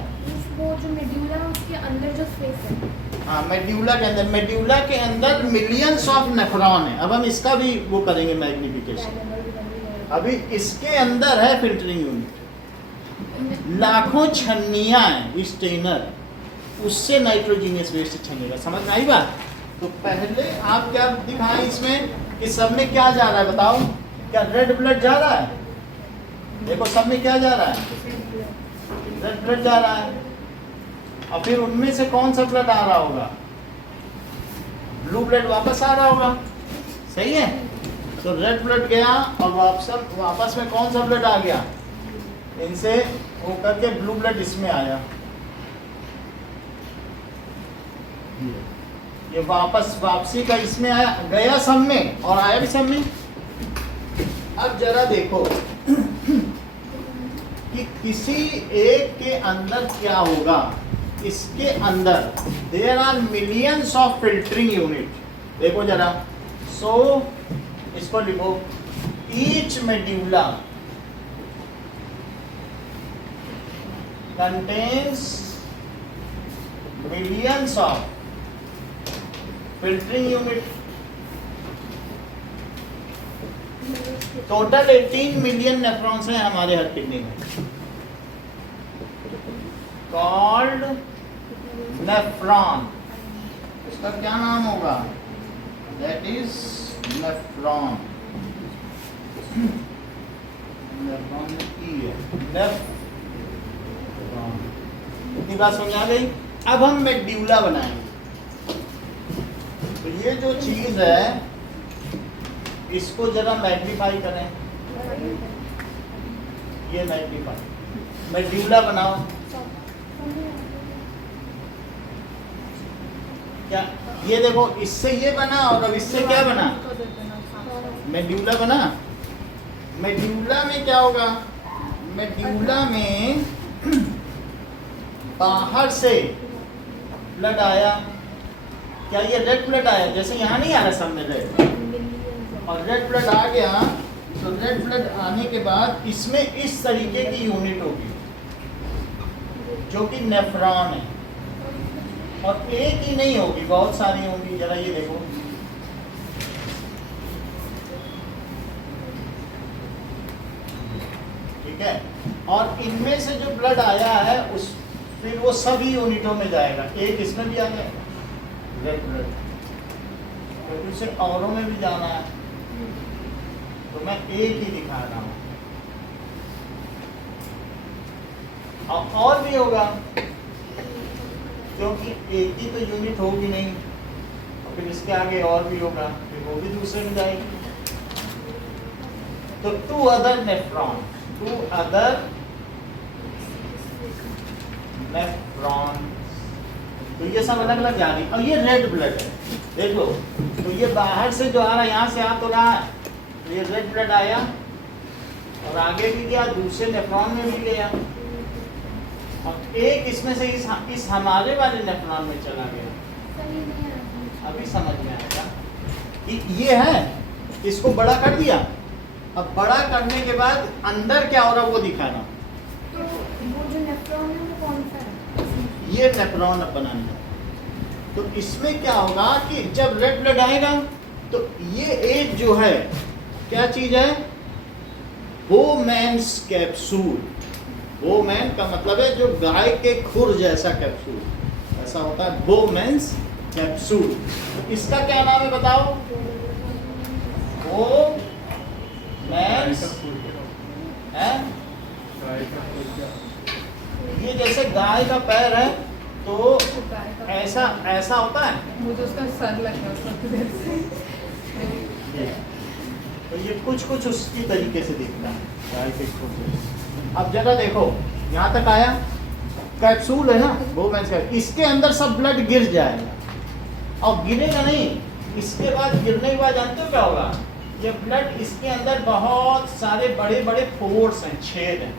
वो जो मेड्यूला है उसके अंदर जो स्पेस है, हाँ, मेड्यूला के अंदर, मेड्यूला के अंदर मिलियंस ऑफ नेफ्रॉन है। अब हम इसका भी वो करेंगे मैग्निफिकेशन। अभी इसके अंदर है फिल्टरिंग यूनिट, लाखों छन्नियाँ हैं स्टेनर, उससे नाइट्रोजीनियस वेस्ट छनेगा। समझ में आई बात? तो पहले आप क्या दिखाएं इसमें कि सब में क्या जा रहा है, बताओ। क्या रेड ब्लड जा रहा है? देखो सब में क्या जा रहा है, रेड ब्लड जा रहा है। और फिर उनमें से कौन सा ब्लड आ रहा होगा? ब्लू ब्लड वापस आ रहा होगा। सही है, तो रेड ब्लड गया और वापस में कौन सा ब्लड आ गया? इनसे होकर के ब्लू ब्लड इसमें आया। ये वापसी का इसमें आया, गया सब में और आया भी सब में। अब जरा देखो कि किसी एक के अंदर क्या होगा। इसके अंदर there are millions of filtering unit. देखो जरा, सो इसको लिखो, each medulla contains millions of filtering unit. Total 18 million nephrons हैं हमारे हर किडनी में, कॉल्ड नेफ्रॉन। इसका क्या नाम होगा? That is nephron. नेफ्रॉन की है, नेफ्रॉन। इतनी बात समझ आ गई? अब हम मेड्यूला बनाएंगे। तो ये जो चीज है इसको जरा मैग्नीफाई करें। ये मैग्नीफाई, मेड्यूला बनाओ। क्या ये देखो, इससे ये बना और अब इससे क्या बना? मेड्यूला बना। मेड्यूला में क्या होगा? मेड्यूला में बाहर से ब्लड आया। क्या ये रेड ब्लड आया? जैसे यहाँ नहीं आ रहा सामने रेड, और रेड ब्लड आ गया। तो रेड ब्लड आने के बाद इसमें इस तरीके की यूनिट होगी जो कि नेफ्रॉन है, और एक ही नहीं होगी, बहुत सारी होंगी। जरा ये देखो, ठीक है। और इनमें से जो ब्लड आया है उस फिर वो सभी यूनिटों में जाएगा। एक इसमें भी आ जाएगा रेड ब्लड, तो उसे औरों में भी जाना है, तो मैं एक ही दिखा रहा हूँ। और भी होगा, क्योंकि एक ही तो यूनिट होगी नहीं, और फिर इसके आगे और भी होगा, फिर वो भी दूसरे में जाएगी। तो to other nephron, to other nephron, तो ये सब अलग अलग जा रही। और ये रेड ब्लड है, देख लो। तो ये बाहर से जो आ रहा है, यहाँ से आ तो रहा है, तो ये रेड ब्लड आया और आगे भी गया, दूसरे नेफ्रॉन में भी गया, और एक इसमें से इस हमारे वाले नेफ्रॉन में चला गया। अभी समझ में आएगा कि ये है, इसको बड़ा कर दिया। अब बड़ा करने के बाद अंदर क्या हो रहा वो दिखाना। तो वो जो नेफ्रॉन है वो कौन सा है? ये नेफ्रॉन अब बनाना। तो इसमें क्या होगा कि जब रेड ब्लड आएगा तो ये एक जो है क्या चीज है? Bowman's capsule. बोमैन का मतलब है जो गाय के खुर जैसा कैप्सूल, ऐसा होता है बोमैन्स कैप्सूल। तो इसका क्या नाम है बताओ? बोमैन्स है ये जैसे गाय का पैर है तो ऐसा ऐसा होता है। मुझे उसका सर लग गया उसका किधर से। तो ये कुछ उसकी तरीके से दिखता है गाय के खुर से। अब जरा देखो यहाँ तक आया, कैप्सूल है ना वो मैं इसके अंदर सब ब्लड गिर जाएगा और गिरेगा नहीं, इसके बाद गिरने के बाद जानते हो क्या होगा, ये ब्लड इसके अंदर बहुत सारे बड़े बड़े पोर्स हैं, छेद हैं,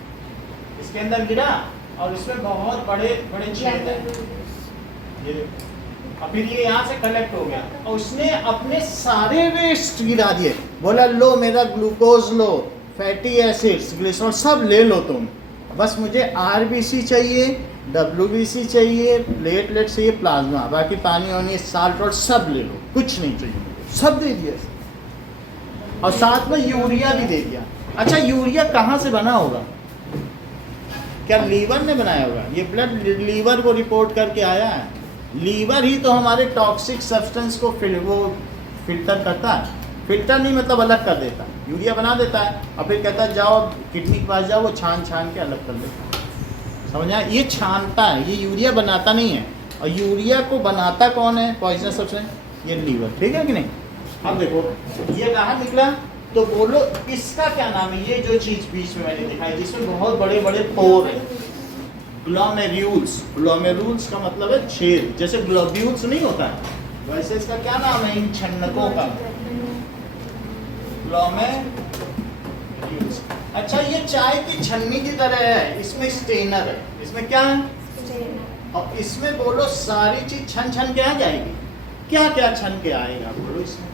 इसके अंदर गिरा और इसमें बहुत बड़े बड़े छेद हैं, ये देखो। और फिर ये यहाँ से कलेक्ट हो गया और उसने अपने सारे वेस्ट गिरा दिए, बोला लो मेरा ग्लूकोज लो, फैटी एसिड्स, ग्लिसरॉल सब ले लो तुम, बस मुझे आरबीसी चाहिए, डब्ल्यूबीसी चाहिए, प्लेटलेट चाहिए, प्लाज्मा, बाकी पानी वानी साल्ट और सब ले लो, कुछ नहीं चाहिए मुझे, सब दे दिया और साथ में यूरिया भी दे दिया। अच्छा यूरिया कहाँ से बना होगा, क्या लीवर ने बनाया होगा? ये ब्लड लीवर को रिपोर्ट करके आया है, लीवर ही तो हमारे टॉक्सिक सब्सटेंस को फिल्टर करता है, फिल्टर नहीं मतलब अलग कर देता, यूरिया बना देता है और फिर कहता है जाओ किडनी के पास जाओ, वो छान के अलग कर देता है, समझ आया? ये छानता है, ये यूरिया बनाता नहीं है। और यूरिया को बनाता कौन है पॉइजनस सब्सटेंस? ये लीवर, ठीक है कि नहीं? अब देखो ये बाहर निकला तो बोलो इसका क्या नाम है, ये जो चीज बीच में मैंने दिखाई जिसमें बहुत बड़े बड़े पोर है, ग्लोमेरुल्स। ग्लोमेरुल्स का मतलब है छेद, जैसे ग्लोब्यूल्स नहीं होता है वैसे इसका क्या नाम है इन छन्नकों का, ग्लोमेरुल्स। अच्छा ये चाय की छन्नी की तरह है, इसमें स्टेनर है, इसमें क्या है और इसमें बोलो सारी चीज छन के आ जाएगी, क्या क्या छन के आएगा बोलो इसमें?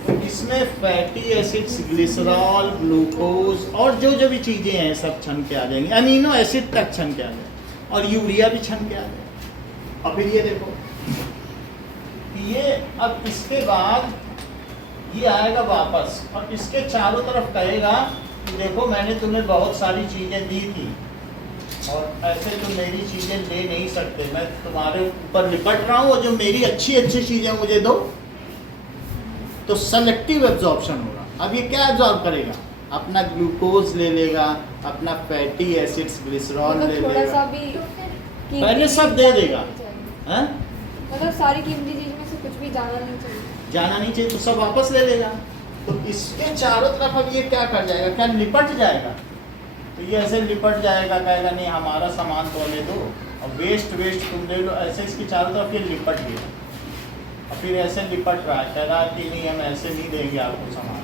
तो इसमें फैटी एसिड्स, ग्लिसरॉल, ग्लूकोज और जो भी चीजें हैं सब छन के आ जाएंगी, अमीनो एसिड तक छन के आ जाएंगे और यूरिया भी छन के आ जाएगा। और फिर ये देखो ये अब इसके बाद ये आएगा वापस और इसके चारों तरफ कहेगा कि देखो मैंने तुम्हें बहुत सारी चीजें दी थी और ऐसे तुम मेरी चीजें ले नहीं सकते, मैं तुम्हारे ऊपर लिपट रहा हूँ और जो मेरी अच्छी चीजें मुझे दो। तो सेलेक्टिव एब्जॉर्प्शन होगा। अब ये क्या एब्जॉर्ब करेगा, अपना ग्लूकोज ले लेगा, अपना फैटी एसिड्स, ग्लिसरॉल ले लेगा, पहले सब दे देगा, हैं? मतलब सारी कीमती चीज में से कुछ भी जाना नहीं चाहिए तो सब वापस ले लेगा। तो इसके चारों तरफ अब ये क्या कर जाएगा, क्या लिपट जाएगा? तो ये ऐसे लिपट जाएगा, कहेगा नहीं हमारा सामान तो ले दो और वेस्ट तुम ले लो, ऐसे इसके चारों तरफ ये लिपट गया और फिर ऐसे लिपट रहा है, कह रहा है कि नहीं हम ऐसे नहीं देंगे आपको सामान,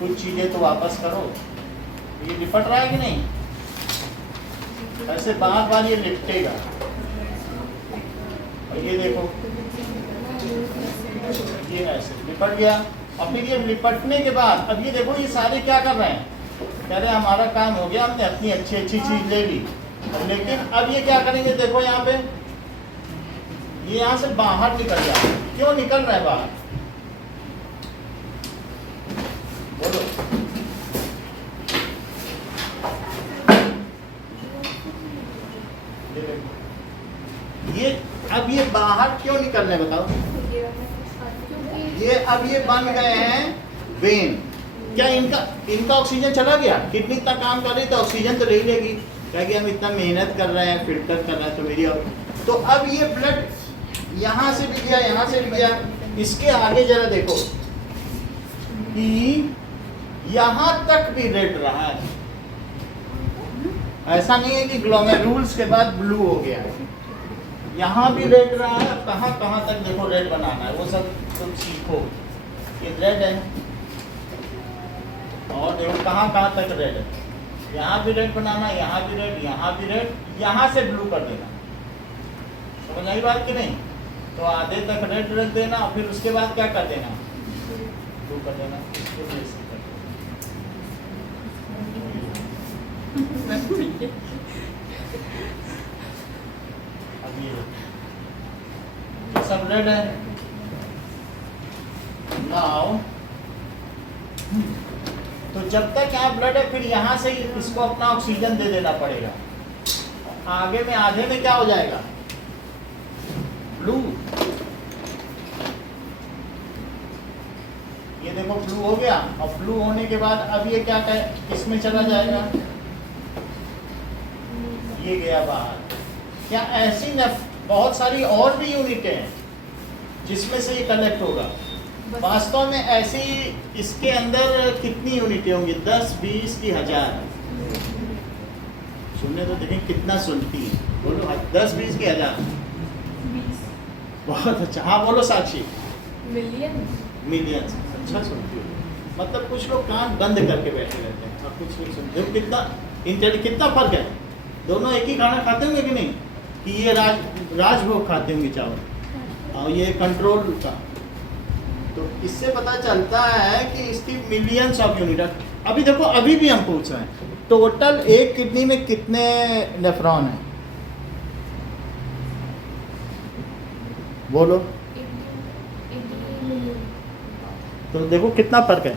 कुछ चीज़ें तो वापस करो। ये लिपट रहा है कि नहीं? ऐसे बार ये लिपटेगा और ये देखो ये ऐसे लिपट गया और फिर ये लिपटने के बाद अब ये देखो ये सारे क्या कर रहे हैं, कह रहे हमारा काम हो गया, हमने अपनी अच्छी चीज़ ले ली, लेकिन अब ये क्या करेंगे, देखो यहाँ पे ये यहाँ से बाहर निकल जाए, क्यों निकल रहा है बाहर बोलो? ये अब ये बाहर क्यों निकल रहे बताओ? ये अब ये बन गए हैं वेन, क्या इनका ऑक्सीजन चला गया? किडनी इतना काम कर रही तो ऑक्सीजन तो ले लेगी, क्या कि हम इतना मेहनत कर रहे हैं, फिल्टर कर रहे हैं, तो मेरी तो अब ये ब्लड यहाँ से भी गया, यहाँ से भी गया, इसके आगे जरा देखो कि यहाँ तक भी रेड रहा है, ऐसा नहीं है कि ग्लोमेरुल्स के बाद ब्लू हो गया है, यहाँ भी रेड रहा है, कहाँ तक देखो रेड बनाना है वो सब तुम सीखो, ये रेड है और देखो कहाँ तक रेड है, यहाँ भी रेड बनाना, यहाँ भी रेड, यहाँ भी रेड, यहाँ से ब्लू कर देना, समझ आई बात कि नहीं? तो आधे तक रेड रख देना और फिर उसके बाद क्या कर देना, ब्लू कर देना, अब ये सब रेड है। नाउ तो जब तक यहाँ ब्लड है फिर यहाँ से इसको अपना ऑक्सीजन दे देना पड़ेगा, आगे में आधे में क्या हो जाएगा, ब्लू। ये देखो ब्लू हो गया और ब्लू होने के बाद अब ये क्या इसमें चला जाएगा, ये गया बाहर, क्या ऐसी बहुत सारी और भी यूनिटें हैं जिसमें से ये कलेक्ट होगा? वास्तव में ऐसी इसके अंदर कितनी यूनिटें होंगी? 10, 20 की 1000? सुनने तो देखें कितना सुनती है, बोलो 10, 20 की 1000? बहुत अच्छा, हाँ बोलो साक्षी। मिलियंस। अच्छा सुनती हो, मतलब कुछ लोग कान बंद करके बैठे रहते हैं और कुछ नहीं सुनते। कितना फर्क है? दोनों एक ही खाना खाते होंगे कि नहीं? कि ये राजभोग खाते होंगे चावल और ये कंट्रोल का। तो इससे पता चलता है कि इसकी मिलियंस ऑफ यूनिट। अभी देखो, अभी भी हम पूछ रहे हैं टोटल एक किडनी में कितने नेफ्रॉन हैं? बोलो। तो देखो कितना फर्क है।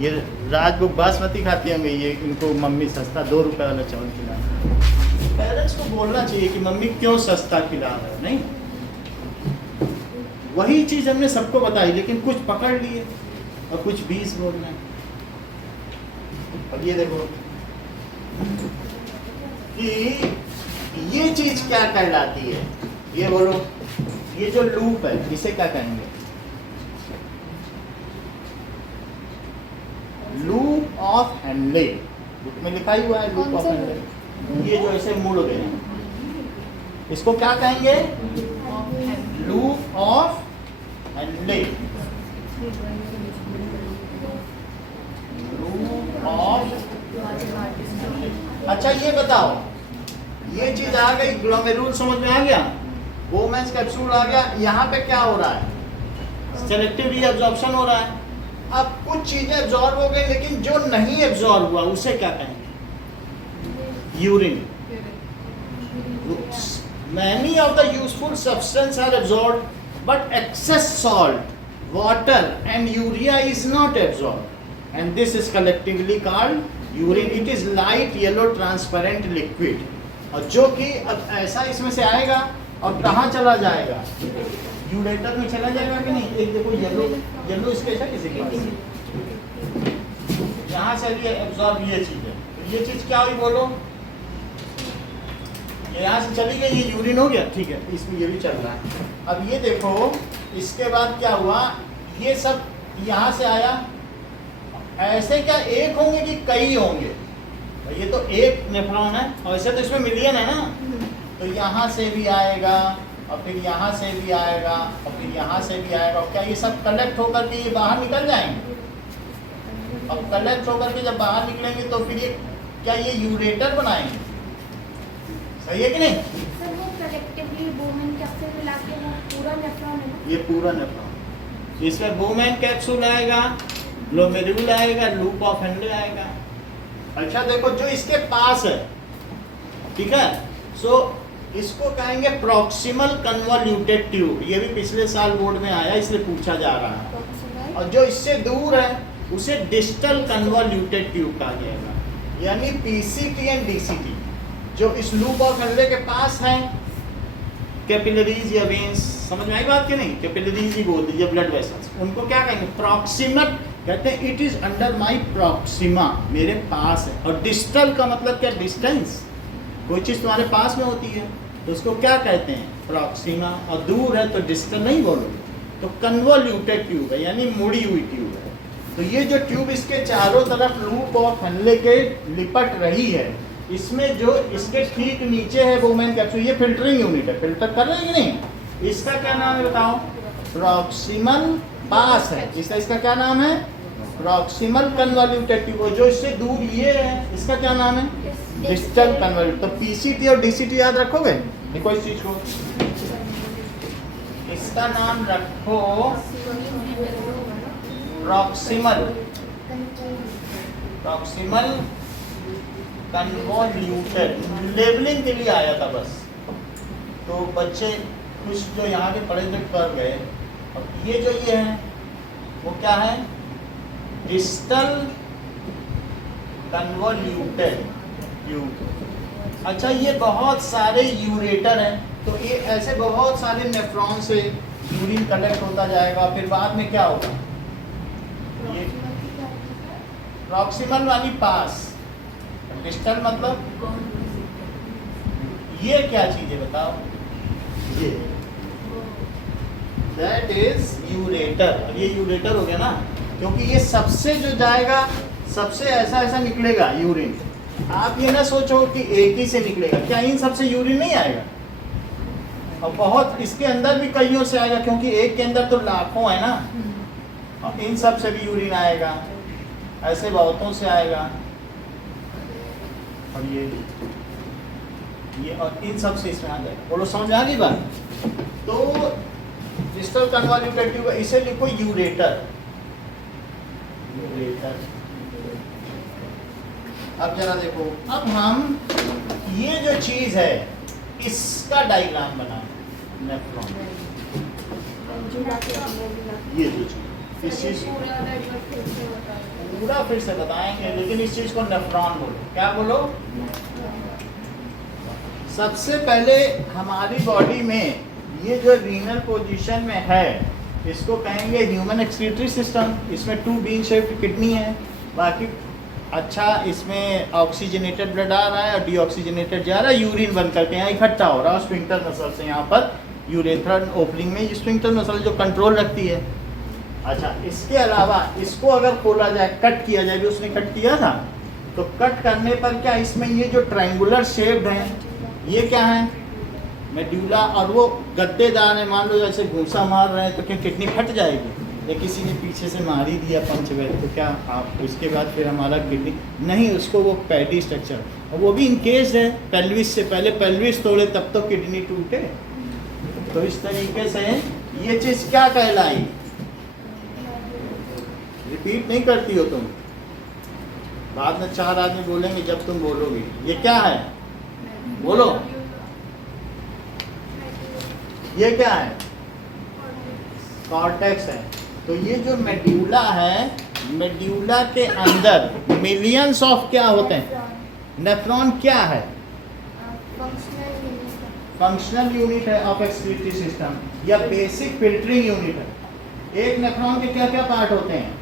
ये राजभोग बासमती खाती होंगे, ये इनको मम्मी सस्ता 2 रुपए वाला चावल खिला रही है। पेरेंट्स को बोलना चाहिए कि मम्मी क्यों सस्ता खिला रहा है, नहीं? वही चीज हमने सबको बताई, लेकिन कुछ पकड़ लिए और कुछ 20 बोल रहे हैं। अब ये देखो कि ये चीज क्या कहलाती है, ये बोलो। ये जो लूप है इसे क्या कहेंगे? Loop of Henley. बुक में लिखा ही हुआ है लूप ऑफ हेनले। ये जो ऐसे मुड़ गए, इसको क्या कहेंगे? Loop of Henle. Loop of. अच्छा ये बताओ, ये चीज आ गई, ग्लोमेरुल समझ में आ गया, बोमेंस कैप्सूल आ गया। यहाँ पे क्या हो रहा है? सेलेक्टिव रीअब्जॉर्प्शन हो रहा है। अब कुछ चीजें एब्जॉर्ब हो गई, लेकिन जो नहीं एब्जॉर्ब हुआ उसे क्या कहेंगे? Urine. Many of the useful substances are absorbed, but excess salt, water, and urea is not absorbed, and this is collectively called urine. It is light yellow transparent liquid. और जो कि अब ऐसा इसमें से आएगा और कहाँ चला जाएगा? यूरेटर में चला जाएगा कि नहीं? एक देखो येलो स्केच है किसी के पास? यहाँ से भी एब्जॉर्ब ये चीज है। ये चीज क्या हुई बोलो? यहाँ से चली गई, ये यूरिन हो गया, ठीक है, इसमें ये भी चल रहा है। अब ये देखो, इसके बाद क्या हुआ? ये सब यहाँ से आया। ऐसे क्या एक होंगे कि कई होंगे? ये तो एक नेफ्रॉन है और ऐसे तो इसमें मिलियन है ना। तो यहाँ से भी आएगा और फिर यहाँ से भी आएगा और फिर यहाँ से भी आएगा। और क्या ये सब कलेक्ट होकर के ये बाहर निकल जाएंगे? अब कलेक्ट होकर के जब बाहर निकलेंगे तो फिर ये क्या ये यूरेटर बनाएंगे? सही है कि नहीं? सर वो कलेक्टिवली बोमेन कैप्सूल मिला के वो पूरा नेफ्रॉन है ना? ये पूरा नेफ्रॉन। इसमें बोमेन कैप्सूल आएगा, ग्लोमेरुल आएगा, लूप ऑफ हेनले आएगा। अच्छा देखो, जो इसके पास है, ठीक है, सो इसको कहेंगे प्रॉक्सिमल कन्वॉल्यूटेड ट्यूब। ये भी पिछले साल बोर्ड में आया, इसलिए पूछा जा रहा है। और जो इससे दूर है उसे डिस्टल कन्वॉल्यूटेड ट्यूब कहा जाएगा, यानी पीसीटी एंड डीसीटी। जो इस लूप ऑफ हेनले के पास है, कैपिलरीज या वेन्स, समझ में आई बात कि नहीं? कैपिलरीज ही बोल दीजिए, ब्लड वेसल्स, उनको क्या कहेंगे? प्रॉक्सिमल कहते हैं। It is under my Proxima, मेरे पास है। और डिस्टल का मतलब क्या? डिस्टेंस। कोई चीज़ तुम्हारे पास में होती है तो उसको क्या कहते हैं? प्रॉक्सिमा। और दूर है तो डिस्टल नहीं बोलोगे। तो कन्वॉल्यूटेड ट्यूब है, यानी मुड़ी हुई ट्यूब है। तो ये जो ट्यूब इसके चारों तरफ लूप ऑफ हेनले के लिपट रही है, इसमें जो इसके ठीक नीचे है बोमेन कैप्सूल, ये फिल्टरिंग यूनिट है, फिल्टर कर रहे हैं कि नहीं? इसका क्या नाम है बताओ? प्रॉक्सिमल पास है। इसका क्या नाम है? Proximal कन्वॉल्यूटेड tube. जो इससे दूर ये है, इसका क्या नाम है? डिस्टल कन्वॉल्यूटेड। तो पीसीटी और डीसीटी याद रखोगे? देखो इस चीज को, इसका नाम रखो प्रॉक्सिमल कन्वॉल्यूटेड। लेबलिंग के लिए आया था बस, तो बच्चे कुछ जो यहाँ के पढ़े थे कर गए। अब ये जो ये है वो क्या है? Distal कन्वॉल्यूटेड tube. अच्छा, ये बहुत सारे यूरेटर हैं, तो ये ऐसे बहुत सारे नेफ्रॉन से यूरिन कलेक्ट होता जाएगा। फिर बाद में क्या होगा? ये प्रॉक्सिमल वाली पास, डिस्टल मतलब ये क्या चीज है बताओ? ये दैट इज यूरेटर। अब ये यूरेटर हो गया ना, क्योंकि ये सबसे जो जाएगा सबसे ऐसा ऐसा निकलेगा यूरिन। आप ये ना सोचो कि एक ही से निकलेगा, क्या इन सबसे यूरिन नहीं आएगा? और बहुत इसके अंदर भी कईयों से आएगा, क्योंकि एक के अंदर तो लाखों है ना, और इन सब से भी यूरिन आएगा, ऐसे बहुतों से आएगा। और ये और इन सब से इसमें आ जाएगा। बोलो समझ आ गई बात? तो डिस्टल कन्वॉल्यूटेटिव इसे लिखो यूरेटर। यूरेटर। अब जरा देखो, अब हम ये जो चीज है इसका डायग्राम बना नेफ्रॉन। ये जो चीज इस चीज पूरा फिर से बताएंगे, लेकिन इस चीज को नेफ्रॉन बोलो। क्या बोलो? सबसे पहले हमारी बॉडी में ये जो रीनल पोजीशन में है इसको कहेंगे ह्यूमन एक्सक्रीटरी सिस्टम। इसमें 2 बीन शेप्ड किडनी है, बाकी अच्छा इसमें ऑक्सीजनेटेड ब्लड आ रहा है और डीऑक्सीजनेटेड जा रहा है, यूरिन बन करके यहाँ इकट्ठा हो रहा है स्फिंक्टर मसल से। यहाँ पर यूरेथ्रल ओपनिंग में स्फिंक्टर मसल जो कंट्रोल रखती है। अच्छा, इसके अलावा इसको अगर खोला जाए, कट किया जाए, भी उसने कट किया था, तो कट करने पर क्या इसमें ये जो ट्रायंगुलर शेप्ड है ये क्या है? मेड्यूला। और वो गद्देदार है, मान लो जैसे घूसा मार रहे हैं तो क्या किडनी फट जाएगी? या किसी ने पीछे से मार ही दिया पंचवेद तो क्या आप उसके बाद फिर हमारा किडनी नहीं, उसको वो पैडी स्ट्रक्चर, और वो भी इनकेस है पेल्विस से पहले पेल्विस तोड़े तब तो किडनी टूटे। तो इस तरीके से ये चीज क्या कहलाई? रिपीट नहीं करती हो तुम, बाद में 4 आदमी बोलेंगे जब तुम बोलोगे। ये क्या है? बोलो, ये क्या है? कॉर्टेक्स है। तो ये जो मेड्यूला है, मेड्यूला के अंदर मिलियंस ऑफ क्या होते हैं? नेफ्रॉन क्या है? फंक्शनल यूनिट है ऑफ एक्सक्रीटरी सिस्टम, या बेसिक फिल्टरिंग यूनिट है। एक नेफ्रॉन के क्या क्या पार्ट होते हैं?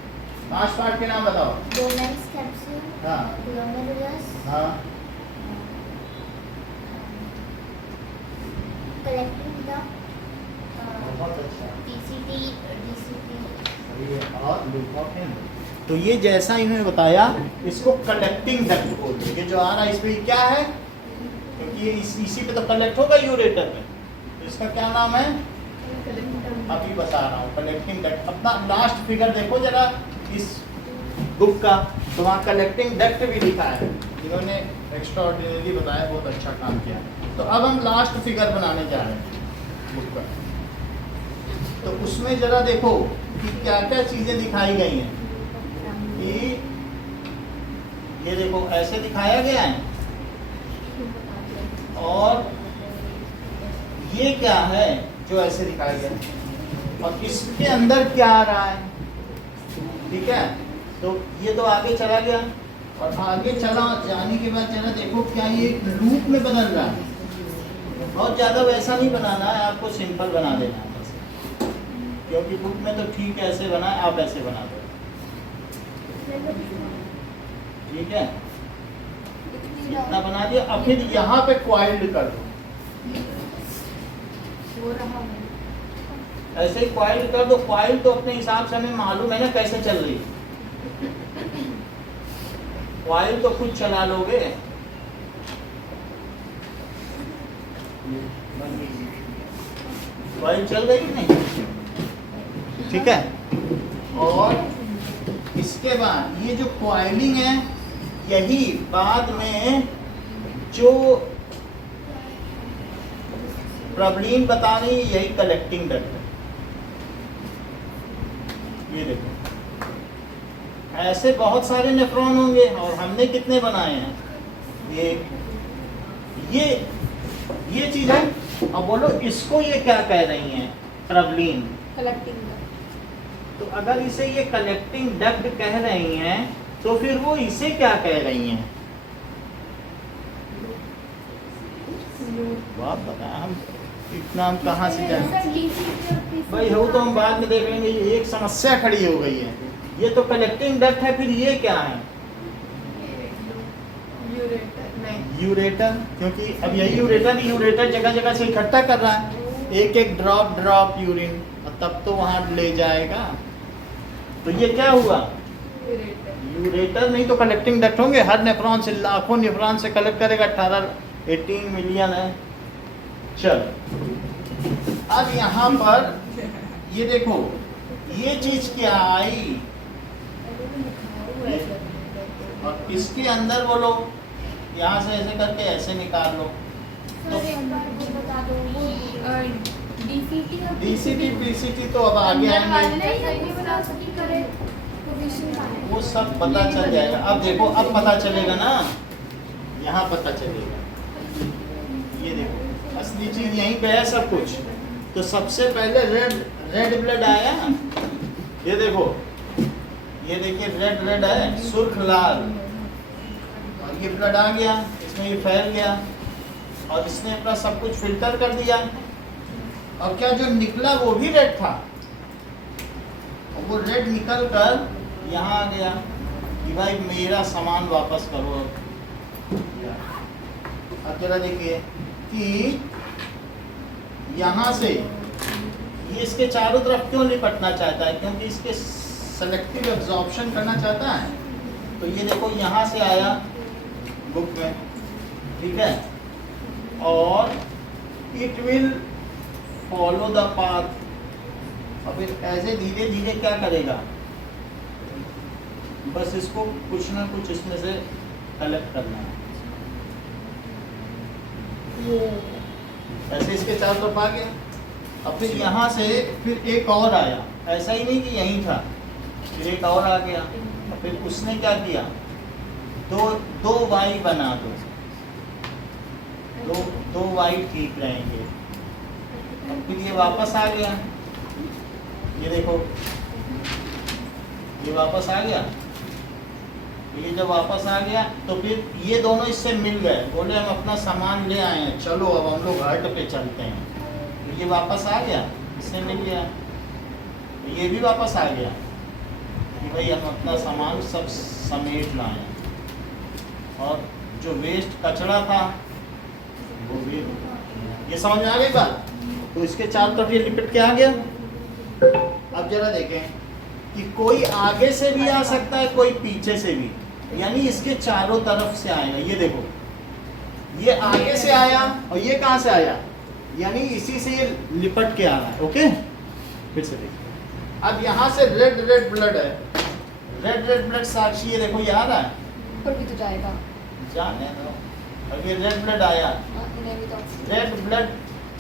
5 पार्ट के नाम बताओ। हाँ हाँ, बहुत अच्छा। और तो ये जैसा इन्होंने बताया, इसको कलेक्टिंग डक्ट बोलते हैं। ये जो आ रहा है इसमें क्या है? क्योंकि ये इसी पे तो कलेक्ट होगा यूरेटर में, तो इसका क्या नाम है? अभी बता रहा हूँ, कलेक्टिंग डक्ट। अपना लास्ट फिगर देखो जरा इस बुक का, तो वहाँ कलेक्टिंग डक्ट भी लिखा है। इन्होंने एक्स्ट्राऑर्डिनरी बताया, बहुत अच्छा काम किया। तो अब हम लास्ट फिगर बनाने जा रहे हैं बुक का। तो उसमें जरा देखो कि क्या क्या चीजें दिखाई गई हैं। कि ये देखो ऐसे दिखाया गया है, और ये क्या है जो ऐसे दिखाया गया है, और इसके अंदर क्या आ रहा है। ठीक है, तो ये तो आगे चला गया, और आगे चला जाने के बाद जरा देखो क्या ये लूप में बदल रहा है। बहुत ज़्यादा वैसा नहीं बनाना है आपको, सिंपल बना देना है बस, क्योंकि बुक में तो ठीक है ऐसे बना है, आप ऐसे बना दो। ठीक है, इतना बना दिया। अब फिर यहाँ पे क्वाइल्ड कर दो, ऐसे ही क्वाइल्ड कर दो। क्वाइल तो अपने हिसाब से हमें मालूम है ना कैसे चल रही है। क्वाइल तो खुद चला लोगे। क्वाइल चल गई कि नहीं? ठीक है, और इसके बाद ये जो क्वाइलिंग है, यही बाद में जो प्रॉब्लम बता रही है, यही कलेक्टिंग डक्ट है। ये देखो ऐसे बहुत सारे नेफ्रॉन होंगे, और हमने कितने बनाए हैं? ये चीज है। अब बोलो इसको ये क्या कह रही हैं? Problem collecting. तो अगर इसे ये कलेक्टिंग डक्ट कह रही हैं, तो फिर वो इसे क्या कह रही हैं? वाह, बताया हम इतना, हम कहाँ से जाए भाई? हो तो हम बाद में देखेंगे। ये एक समस्या खड़ी हो गई है। ये तो कलेक्टिंग डक्ट है, फिर ये क्या है? यूरेटर नहीं, यूरेटर, क्योंकि अब यही यूरेटर जगह जगह से इकट्ठा कर रहा है एक एक ड्रॉप यूरिन, और तब तो वहाँ ले जाएगा। तो ये क्या हुआ, यूरेटर नहीं तो कलेक्टिंग डक्ट होंगे, हर नेफ्रॉन से लाखों नेफ्रॉन से कलेक्ट करेगा, 18 मिलियन है। चल अब यहाँ पर ये देखो, ये चीज क्या आई, और इसके अंदर बोलो यहाँ से ऐसे करके ऐसे निकाल लो, तो डीसीटी पीसीटी तो अब आगे आएंगे, वो सब पता चल जाएगा। अब देखो, अब पता चलेगा ना, यहाँ पता चलेगा। ये देखो असली चीज यहीं पे है सब कुछ। तो सबसे पहले रेड ब्लड आया, ये देखो, ये देखिए रेड है, सुर्ख लाल, और ये ब्लड आ गया, इसमें ये फैल गया, और इसने अपना सब कुछ फिल्टर कर दिया, और क्या जो निकला वो भी रेड था, और वो रेड निकल कर यहाँ आ गया कि भाई मेरा सामान वापस करो। अब जरा देखिए कि यहाँ से ये इसके चारों तरफ क्यों लिपटना चाहता है, क्योंकि इसके सेलेक्टिव एब्जॉर्प्शन करना चाहता है। तो ये देखो यहाँ से आया बुक में, ठीक है, और it will follow the path, और फिर ऐसे धीरे धीरे क्या करेगा, बस इसको कुछ ना कुछ इसमें से कलेक्ट करना है। ऐसे इसके चारों तरफ आ गया, और फिर यहाँ से फिर एक और आया, ऐसा ही नहीं कि यहीं था, फिर एक और आ गया, और फिर उसने क्या किया, दो वाई बना दो वाई ठीक रहेंगे। और फिर ये वापस आ गया, ये देखो ये वापस आ गया, ये जब वापस आ गया तो फिर ये दोनों इससे मिल गए, बोले हम अपना सामान ले आए हैं, चलो अब हम लोग हट पे चलते हैं। तो ये वापस आ गया, इससे मिल गया, तो ये भी वापस आ गया कि भाई हम अपना सामान सब समेट लाए, और जो वेस्ट कचरा था वो भी। ये समझ में आ गई बात। तो इसके चारों तरफ ये लिपट के आ गया। अब जरा देखें कि कोई आगे से भी आ सकता है, कोई पीछे से भी, यानी इसके चारों तरफ से आएगा। ये देखो, ये आगे से आया और ये कहाँ से आया, यानी इसी से ये लिपट के आ रहा है। ओके, फिर से देखिए, अब यहाँ से रेड ब्लड है, रेड ब्लड साक्षी, ये देखो ये आ रहा है, ऊपर भी तो जाएगा, जाने दो। अब ये रेड ब्लड आया, रेड ब्लड,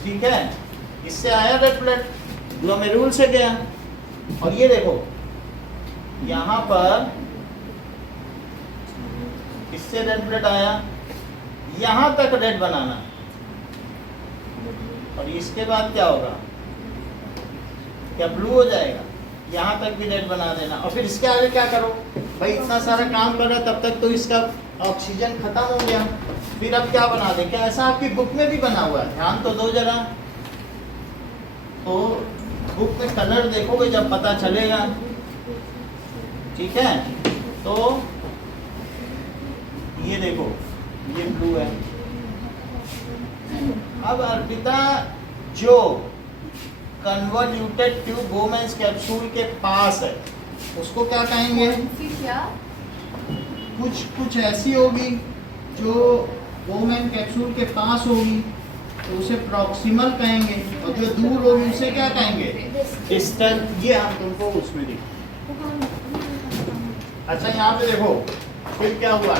ठीक है, इससे आया रेड ब्लड, ग्लोमेरुल से गया, और ये देखो यहाँ पर इससे रेड ब्लड आया, यहाँ तक रेड बनाना, और इसके बाद क्या होगा, क्या ब्लू हो जाएगा, यहाँ तक भी रेड बना देना। और फिर इसके आगे क्या करो भाई, इतना सारा काम कर रहा है, तब तक तो इसका ऑक्सीजन खत्म हो गया, फिर अब क्या बना दे, क्या ऐसा आपकी बुक में भी बना हुआ है, ध्यान तो दो जरा। तो बुक में कलर देखोगे जब पता चलेगा, ठीक है। तो ये देखो, ये ब्लू है। अब अर्पिता, जो कन्वोल्यूटेड ट्यूब बोमेंस कैप्सूल के पास है, उसको क्या कहेंगे, क्या कुछ ऐसी होगी जो बोमेन कैप्सूल के पास होगी, तो उसे प्रॉक्सिमल कहेंगे, और जो दूर होगी उसे क्या कहेंगे, डिस्टल। ये हम तुमको उसमें देखो। अच्छा, यहाँ पे देखो फिर क्या हुआ,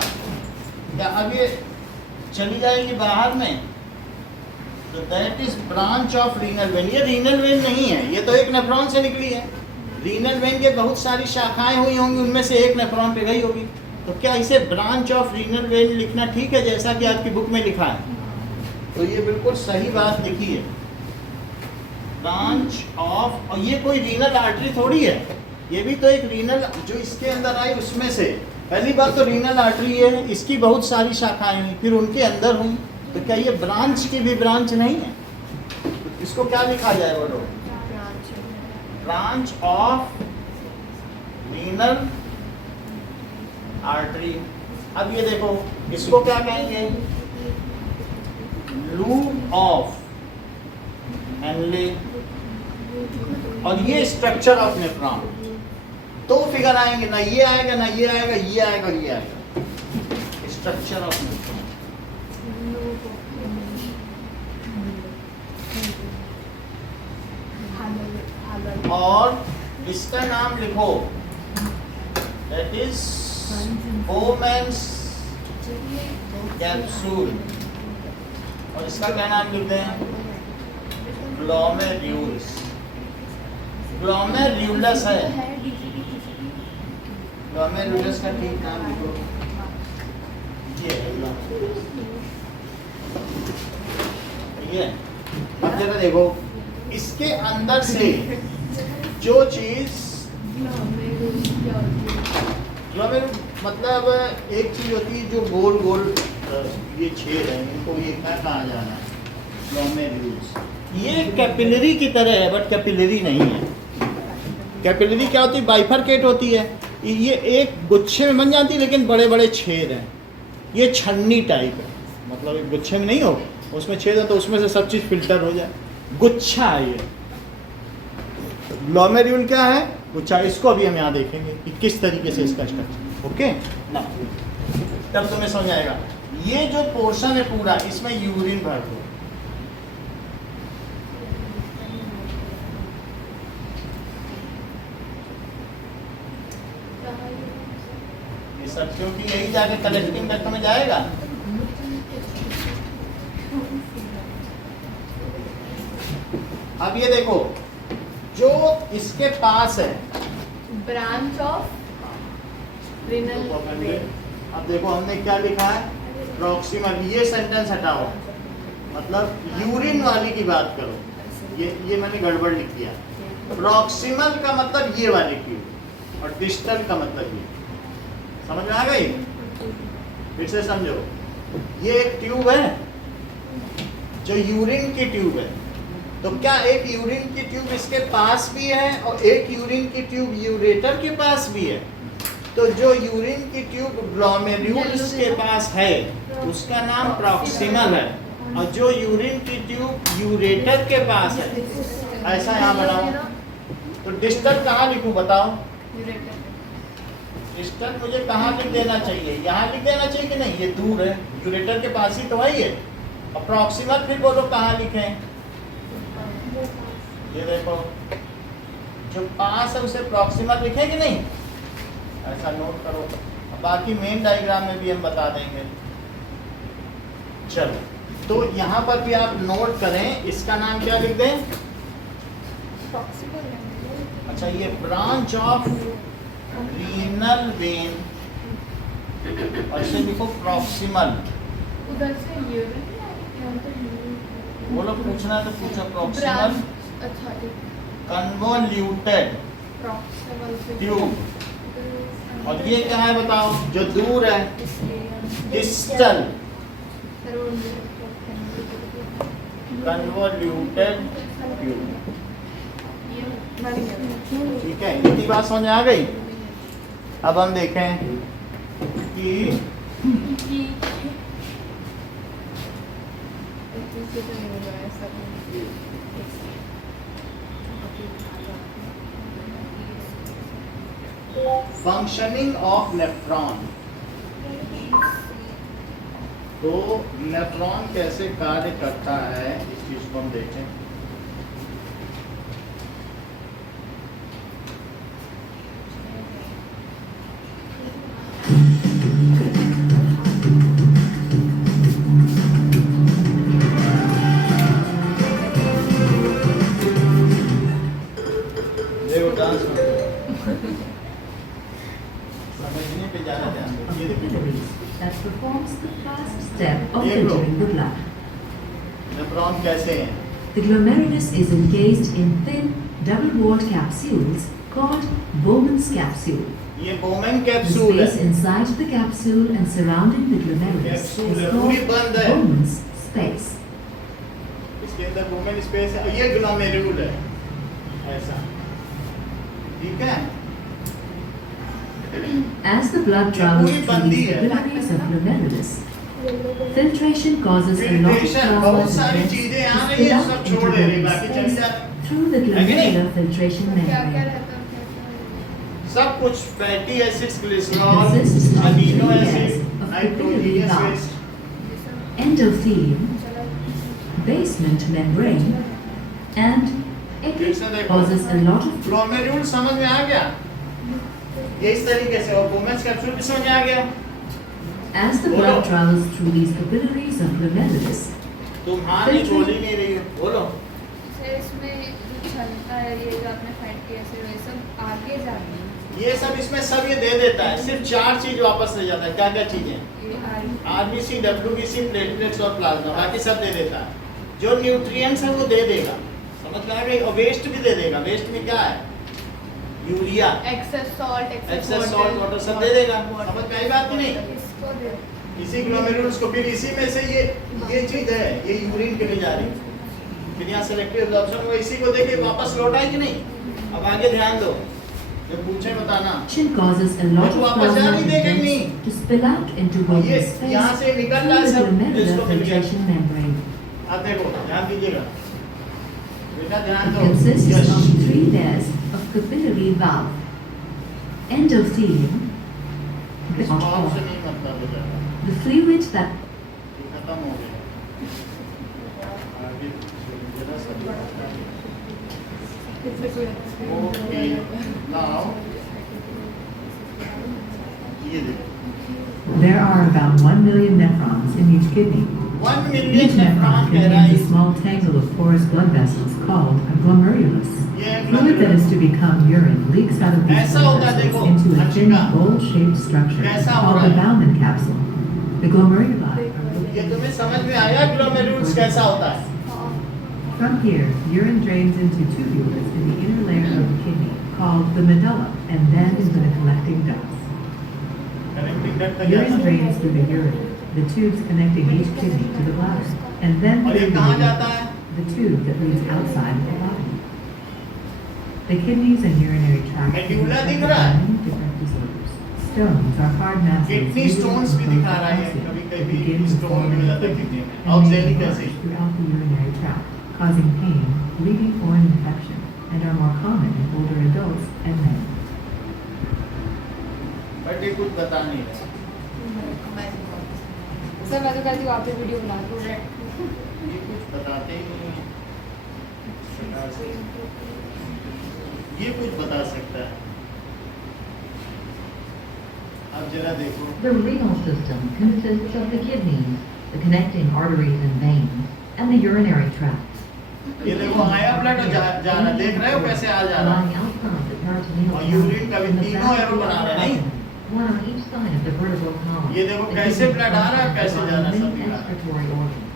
क्या अब ये चली जाएगी बाहर में, तो that is branch of renal vein. ये रीनल वेन नहीं है, ये तो एक नेफ्रॉन से निकली है। रीनल वेन के बहुत सारी शाखाएं हुई होंगी, उनमें से एक नेफ्रॉन पे गई होगी, तो क्या इसे ब्रांच ऑफ रीनल वेन लिखना ठीक है, जैसा कि आपकी बुक में लिखा है? तो ये बिल्कुल सही बात लिखी है, ब्रांच ऑफ। और ये कोई रीनल आर्टरी थोड़ी है, ये भी तो एक रीनल, जो इसके अंदर आई उसमें से। पहली बात तो रीनल आर्टरी है, इसकी बहुत सारी शाखाएं हुई, फिर उनके अंदर हुई, तो क्या ये ब्रांच की भी ब्रांच नहीं है? तो इसको क्या लिखा जाए बोलो, ब्रांच ऑफ रीनल आर्टरी। अब ये देखो, इसको क्या कहेंगे, लूप ऑफ एनले, और ये स्ट्रक्चर ऑफ नेफ्रॉन। तो फिगर आएंगे, ना ये आएगा ना ये आएगा, ये आएगा और ये आएगा। Structure of nephron. और इसका नाम लिखो, दैट इज बोमेन्स कैप्सूल, और इसका क्या नाम लिखते हैं? ग्लोमेरुलस। ग्लोमेरुलस है, ग्लोमेरुलस का ठीक नाम लिखो, ये है ग्लोमेरुलस। ठीक है, अब जरा देखो इसके अंदर से जो चीज ग्लोमेरुलस मतलब एक चीज होती है जो गोल गोल ये छेद है, इनको ये क्या कहा जाना है? ग्लोमेरुलस। ये कैपिलरी की तरह है बट कैपिलरी नहीं है। कैपिलरी क्या होती है? बाइफरकेट होती है, ये एक गुच्छे में बन जाती है लेकिन बड़े बड़े छेद हैं। ये छन्नी टाइप है, मतलब एक गुच्छे में नहीं हो, उसमें छेद है तो उसमें से सब चीज़ फिल्टर हो जाए। गुच्छा है ये। ग्लोमेरुल क्या है? गुच्छा। इसको अभी हम यहाँ देखेंगे कि किस तरीके से इसका स्ट्रक्चर। ओके ना, तब तुम्हें समझ आएगा। ये जो पोर्शन है पूरा, इसमें यूरिन भर दो। ये सब क्योंकि यही जाके कलेक्टिंग डक्ट में जाएगा। अब ये देखो, जो इसके पास है ब्रांच ऑफ रीनल वेन। अब देखो हमने क्या लिखा है? प्रॉक्सिमल। ये सेंटेंस हटाओ, मतलब यूरिन वाली की बात करो। ये मैंने गड़बड़ लिख दिया। प्रॉक्सिमल का मतलब ये वाली ट्यूब, और डिस्टल का मतलब ये। समझ में आ गई? फिर से समझो, ये एक ट्यूब है जो यूरिन की ट्यूब है। तो क्या एक यूरिन की ट्यूब इसके पास भी है और एक यूरिन की ट्यूब यूरेटर के पास भी है? तो जो यूरिन की ट्यूब ग्लोमेरुलस के पास है उसका नाम प्रॉक्सिमल है, और जो यूरिन की ट्यूब यूरेटर के पास है, ऐसा यहाँ बनाओ। तो डिस्टल कहाँ लिखूं बताओ? डिस्टल मुझे कहाँ लिख देना चाहिए? यहाँ लिख देना चाहिए कि नहीं? ये दूर है, यूरेटर के पास ही तो है ये। और प्रॉक्सिमल फिर बोलो कहाँ लिखें? ये देखो, जो पास है उसे प्रॉक्सिमल लिखें कि नहीं? ऐसा नोट करो। अब बाकी मेन डायग्राम में भी हम बता देंगे। चलो, तो यहाँ पर भी आप नोट करें, इसका नाम क्या लिख दें? अच्छा, ये ब्रांच ऑफ रीनल वेन, और इसे लिखो प्रॉक्सिमल। उधर से यूरिन बोलो, पूछना है तो पूछो। प्रॉक्सिमल अच्छा, कन्वोल्यूटेड प्रॉक्सिमल से ट्यूब। और ये क्या है बताओ? जो दूर है, डिस्टल कन्वोल्यूटेड ट्यूब। ठीक है, इतनी बात समझ आ गई। अब हम देखें कि फंक्शनिंग ऑफ नेफ्रॉन। तो नेफ्रॉन कैसे कार्य करता है, इस चीज को हम देखें। That performs the first step of filtering the blood. Nephron कैसे हैं? The glomerulus is encased in thin, double-walled capsules called Bowman's capsule. ये बोमेन The कैप्सूल space है। inside the capsule and surrounding the glomerulus is Capsule है, पूरी called बंद है। Bowman's space. इसके अंदर बोमेन स्पेस है, और ये ग्लोमेरुल है, ऐसा। ठीक है? As the blood ये travels पूरी through बंदी these है। capillaries of glomerulus, Filtration causes a lot of Filtration, plasma बहुत to सारी pass चीजें आ to रही spill हैं, out सब into छोड़ दे रही, the बाकी चली space जा रही। through the है कि नहीं? glomerular filtration क्या क्या membrane. रहता है? सब कुछ fatty acids, glycerol, Consists of amino 3 acid, layers of nitrogenous capillary waste. endothelium, basement membrane, and फिर से देखो। causes a lot of ग्लोमेरुल समझ में आ गया? ये इस तरीके से, और बोमेस कैप्सूल भी समझ में आ गया? as the blood travels through these capillaries or glomerulus. तुम्हारी बोल ही नहीं रही हो, बोलो। सर इसमें जो छलता है ये जो आपने फैटी एसिड ये सब आगे जाते हैं। ये सब इसमें सब ये दे देता है, सिर्फ 4 चीज वापस ले जाता है। क्या क्या चीजें? ये आरबीसी, डब्ल्यूबीसी, प्लेटलेट्स और प्लाज्मा, बाकी सब दे देता है। जो न्यूट्रिएंट्स है वो दे देगा, समझ में आ गई? और वेस्ट भी दे देगा। वेस्ट में क्या है? Urea, excess salt, excess salt, water सब दे देगा। समझ में आई बात की नहीं? इसको दे इसी ग्लोमेरुल्स को, फिर इसी में से ये चीज है, ये यूरिन के लिए जा रही है, फिर यहाँ सेलेक्टिव एब्जॉर्प्शन वो इसी को देके वापस लौट आई कि नहीं? अब आगे ध्यान दो, जो पूछे बताना। Action causes a lot वो of वापस जा plasma नहीं देगा नहीं। to spill out into और ये the space यहाँ से निकल through रहा है the सब, glomerular इसको मिल गया। filtration membrane. अब देखो, ध्यान दीजिएगा बेटा, It ध्यान दो। consists yes. of 3 layers of capillary valve, endothelium, इस बात से नहीं मतलब बेटा, the fluid that ये खत्म हो गया। आगे जरा सा ओके, नाउ ये देखो, There are about 1 million nephrons in each kidney. 1 Each million nephron nephron कह रहा contains a है। small tangle of porous blood vessels called a glomerulus. ये Fluid that is to become urine leaks out of these ऐसा blood होता है, vessels देखो, into a thin Harshika. bowl-shaped structure कैसा हो called रहा the है? Bowman capsule. The glomeruli are ये तुम्हें समझ में आया ग्लोमेरुल्स कैसा होता है? From here, urine drains into tubules in the inner layer of the kidney, called the medulla, and then into the collecting ducts. Connecting duct तक Urine जाता है। drains through the urine, the tubes connecting each kidney to the bladder, and then और ये through the कहाँ urine, जाता है? the tube that leads outside of the body. The kidneys and urinary tract can be Medulla affected दिख by रहा है? many different disorders. Stones are hard masses kidney usually stones भी composed दिखा of रहा है, calcium कभी that कभी begin to stone form भी in मिला था the किडनी kidney में, and oxalic may acid. enlarge throughout the urinary tract, causing pain, bleeding, or an infection, and are more common in older adults and men. But ये कुछ बता नहीं रहा। Sir मैं तो कहती हूँ आप ही वीडियो बना दो। ये कुछ बताते ही नहीं हैं। इस प्रकार से। ये कुछ बता सकता है। अब जरा देखो, The renal system consists of the kidneys, the connecting arteries and veins, and the urinary tract. ये देखो आया ब्लड जा रहा, देख रहे हो कैसे आ जा रहा? Lying outside the peritoneal और यूरिन का भी in the तीनों back एरो बना रहे हैं, नहीं? one on each side of the vertebral column. ये देखो The कैसे kidneys blood आ रहा है, function कैसे by जा रहा है, सब many दिखा रहा है। excretory organs,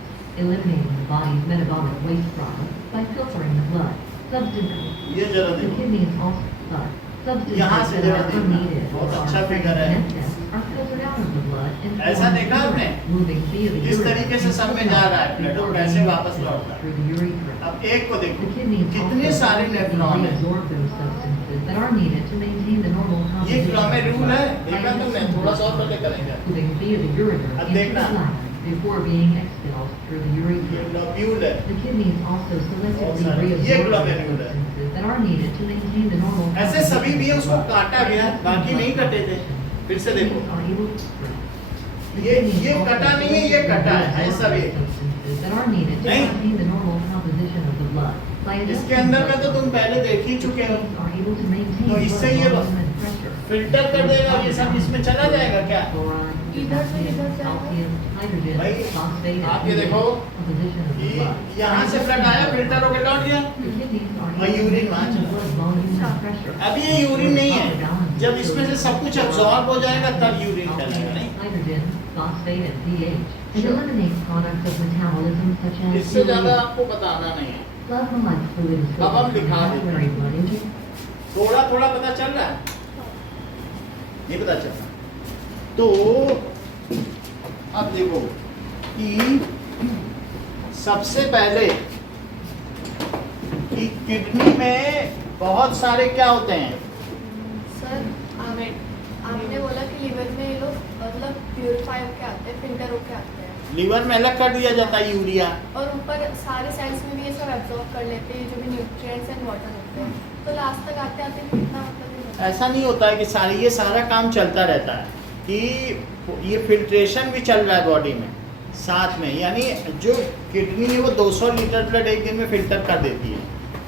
eliminating the body's metabolic waste products by filtering the blood. Substances. ये जरा The देखो, kidneys also blood. यहाँ Substances से that जरा are देखना, unneeded or बहुत are अच्छा फिगर है। excess are filtered out of the blood and ऐसा form देखा आपने? urine, moving via the किस urine तरीके से सब में जा रहा है ब्लड और कैसे वापस लौट रहा है। through the urethra. अब एक को देखो, The kidneys कितने also सारे नेफ्रॉन हैं। reabsorb those substances that are needed to maintain the normal ये composition of the ग्लोमेरुल है, blood देखा by तुमने? थोड़ा सा और पहले करेंगे। moving via the ureter अब into the देखना। bladder before being expelled through the ये urethra. ग्लोब्यूल है। The kidneys also selectively सारे। ये reabsorb those glomerule है। substances that are needed to maintain the normal ऐसे सभी भी उसको काटा गया, बाकी नहीं कटे थे। फिर से देखो, are able to spread. The ये kidneys also कटा नहीं है, ये कटा है, selectively ऐसा भी है। reabsorb substances that are needed to नहीं? maintain the normal composition of the blood. By इसके adjusting अंदर में blood तो तुम पहले देख ही चुके हो। are able to maintain तो blood इससे ये volume and pressure. फिल्टर कर देगा, ये सब इसमें चला जाएगा क्या? Chlorine, इधर से इधर potassium, जाएगा। calcium, hydrogen, भाई, phosphate, आप and ये देखो composition of the कि blood. यहाँ से ब्लड आया, फिल्टर होकर लौट गया। The kidneys are और able to यूरिन वहाँ maintain चला। blood volume and pressure. अब ये यूरिन नहीं है, जब इसमें से सब कुछ अब्सॉर्ब हो जाएगा तब यूरिन चलेगा, नहीं? Hydrogen, phosphate, and pH. It eliminates products of metabolism such as इससे ज्यादा urea. आपको बताना नहीं है, Plasma-like fluid is अब हम filtered from दिखा the देते हैं। capillary blood into थोड़ा थोड़ा पता चल रहा है, नहीं पता चल रहा। तो अब देखो कि सबसे पहले कि किडनी में बहुत सारे क्या होते हैं? सर आपने बोला कि लिवर में ये लोग मतलब प्यूरिफाई होके आते हैं, फिल्टर होके आते हैं। लीवर में अलग कर दिया जाता है यूरिया। और ऊपर सारे सेल्स में भी ये सब एब्जॉर्ब कर लेते हैं जो भी न्यूट्रिएंट्स एंड वाटर होते हैं, तो लास्ट तक आते आते कितना मतलब ऐसा नहीं होता है कि ये सारा काम चलता रहता है कि ये फिल्ट्रेशन भी चल रहा है बॉडी में साथ में, यानी जो किडनी है वो 200 लीटर ब्लड एक दिन में फिल्टर कर देती है,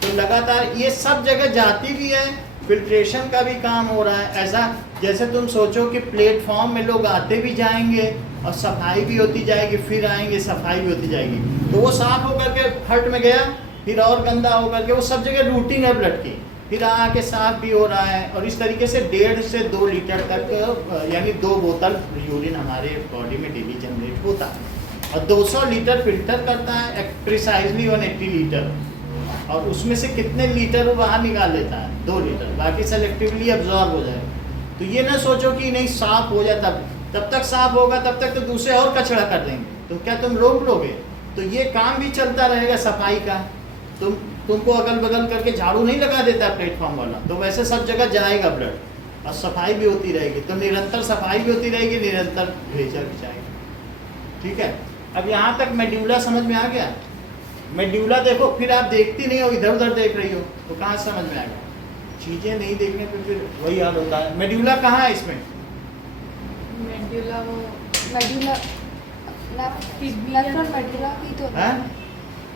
तो लगातार ये सब जगह जाती भी है, फिल्ट्रेशन का भी काम हो रहा है। ऐसा जैसे तुम सोचो कि प्लेटफॉर्म में लोग आते भी जाएंगे और सफाई भी होती जाएगी, फिर आएंगे सफाई भी होती जाएगी, तो वो साफ होकर के हट में गया, फिर और गंदा होकर के, वो सब जगह रूटीन है ब्लड की, फिर आके साफ भी हो रहा है। और इस तरीके से 1.5 से 2 लीटर तक यानी 2 बोतल यूरिन हमारे बॉडी में डेली जनरेट होता है, और 200 लीटर फिल्टर करता है प्रिसाइजली 180 लीटर, और उसमें से कितने लीटर वो बाहर निकाल लेता है 2 लीटर, बाकी सेलेक्टिवली अब्जॉर्ब हो जाएगा। तो ये ना सोचो कि नहीं साफ हो जाए तब तक साफ होगा, तब तक तो दूसरे और कचरा कर देंगे, तो क्या तुम रोक लोगे? तो ये काम भी चलता रहेगा सफाई का। तुमको अगल बगल करके झाड़ू नहीं लगा देता प्लेटफॉर्म वाला, तो वैसे सब जगह जाएगा ब्लड और सफाई भी होती रहेगी, तो निरंतर सफाई भी होती रहेगी, निरंतर भेजा भी जाएगा। ठीक है, अब यहाँ तक मेड्यूला समझ में आ गया? मेड्यूला देखो, फिर आप देखती नहीं हो, इधर उधर देख रही हो, तो कहाँ समझ में आएगा? चीज़ें नहीं देखने पे फिर वही हाल होता है। मेड्यूला कहाँ है इसमें? मेड्यूला लेफ्ट और मेड्यूला की तो हैं?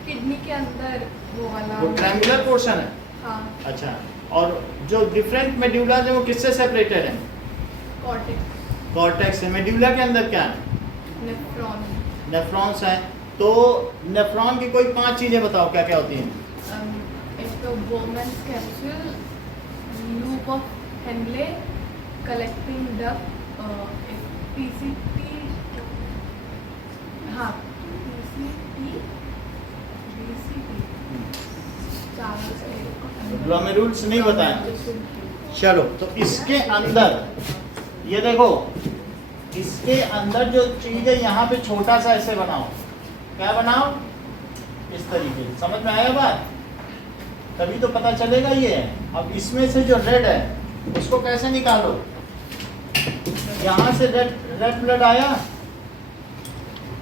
किडनी के अंदर वो वाला वो ट्रायंगुलर पोर्शन है। हाँ, अच्छा, और जो डिफरेंट मेड्यूला है वो किससे सेपरेटेड है? कॉर्टेक्स से। मेड्यूला के अंदर क्या है? नेफ्रॉन्स है। तो नेफ्रॉन की कोई 5 चीज़ें बताओ क्या क्या होती हैं? एक तो Bowman's capsule, loop of Henley, collecting duct, PCP, हाँ ग्लोमेरुल्स नहीं बताए। चलो, तो इसके अंदर ये देखो, इसके अंदर जो चीज़ है यहाँ पे छोटा सा ऐसे बनाओ, क्या बनाओ? इस तरीके से। समझ में आया बात? तभी तो पता चलेगा ये है। अब इसमें से जो रेड है उसको कैसे निकालो? यहाँ से रेड ब्लड आया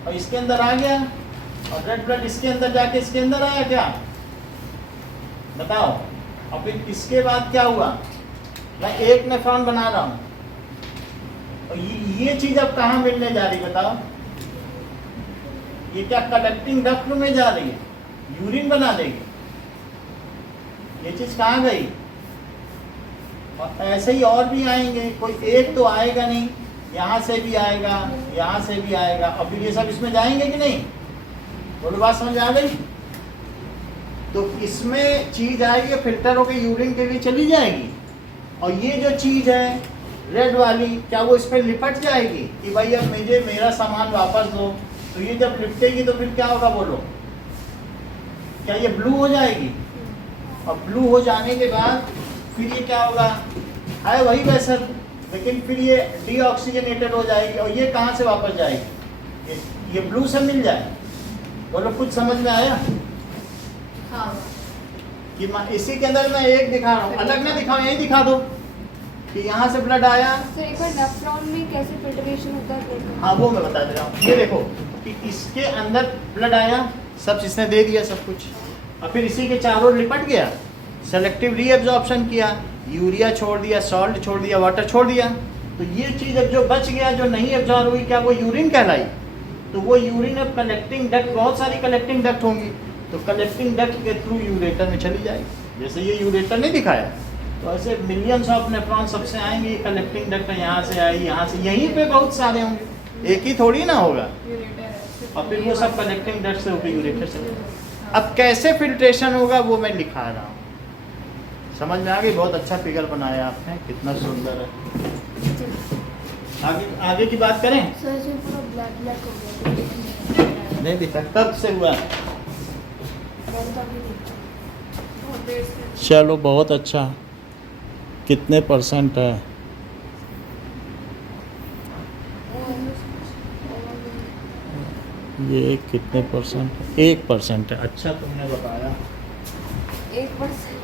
और इसके अंदर आ गया, और रेड ब्लड इसके अंदर जाके इसके अंदर आया, क्या बताओ? और फिर इसके बाद क्या हुआ? मैं एक नेफ्रॉन बना रहा हूँ, और ये चीज अब कहाँ मिलने जा रही बताओ? ये क्या कलेक्टिंग डक्ट में जा रही है? यूरिन बना देगी। ये चीज कहाँ गई? और ऐसे ही और भी आएंगे, कोई एक तो आएगा नहीं, यहाँ से भी आएगा, यहाँ से भी आएगा, और फिर ये सब इसमें जाएंगे कि नहीं? बोलो, बात समझ आ गई? तो इसमें चीज आएगी, फिल्टर होकर यूरिन के लिए चली जाएगी, और ये जो चीज है रेड वाली, क्या वो इस पर लिपट जाएगी कि भाई अब मुझे मेरा सामान वापस दो? तो ये जब लिपटेगी तो फिर क्या होगा बोलो? क्या ये ब्लू हो जाएगी? और ब्लू हो जाने के बाद फिर ये क्या होगा? है वही वैसा, लेकिन फिर ये डीऑक्सीजनेटेड हो जाएगी, और ये कहाँ से वापस जाएगी? ये ब्लू से मिल जाए। बोलो, कुछ समझ में आया? हाँ। कि इसी के अंदर मैं एक दिखा रहा हूँ, अलग ना दिखाऊं, यही दिखा दो कि यहाँ से ब्लड आया। सर, एक बार नेफ्रॉन में कैसे फिल्ट्रेशन होता है? हाँ, वो मैं बता दे रहा हूँ। ये देखो कि इसके अंदर ब्लड आया, सब इसने दे दिया सब कुछ, और फिर इसी के चारों लिपट गया, सेलेक्टिव रीअब्जॉर्प्शन किया, यूरिया छोड़ दिया, सॉल्ट छोड़ दिया, वाटर छोड़ दिया। तो ये चीज़ अब जो बच गया, जो नहीं एब्जॉर्ब हुई, क्या वो यूरिन कहलाई? तो वो यूरिन अब कलेक्टिंग डक्ट, बहुत सारी कलेक्टिंग डक्ट होंगी, तो कलेक्टिंग डक्ट के थ्रू यूरेटर में चली जाएगी। जैसे ये यूरेटर नहीं दिखाया, तो ऐसे मिलियंस ऑफ नेफ्रॉन सबसे आएंगे, कलेक्टिंग डक्ट यहाँ से आई, यहाँ से, यहीं पे बहुत सारे होंगे, एक ही थोड़ी ना होगा, और फिर वो सब कलेक्टिंग डक्ट से होकर यूरेटर से। अब कैसे फिल्ट्रेशन होगा वो मैं लिखा रहा हूँ। समझ में आ गई? बहुत अच्छा फिगर बनाया आपने, कितना सुंदर है। आगे की बात करें? सर, से पूरा ब्लैक हो गया। नहीं दिखा, कब से हुआ? चलो, बहुत अच्छा। कितने % है? ये कितने %? 1% है। अच्छा, तुमने बताया। 1%।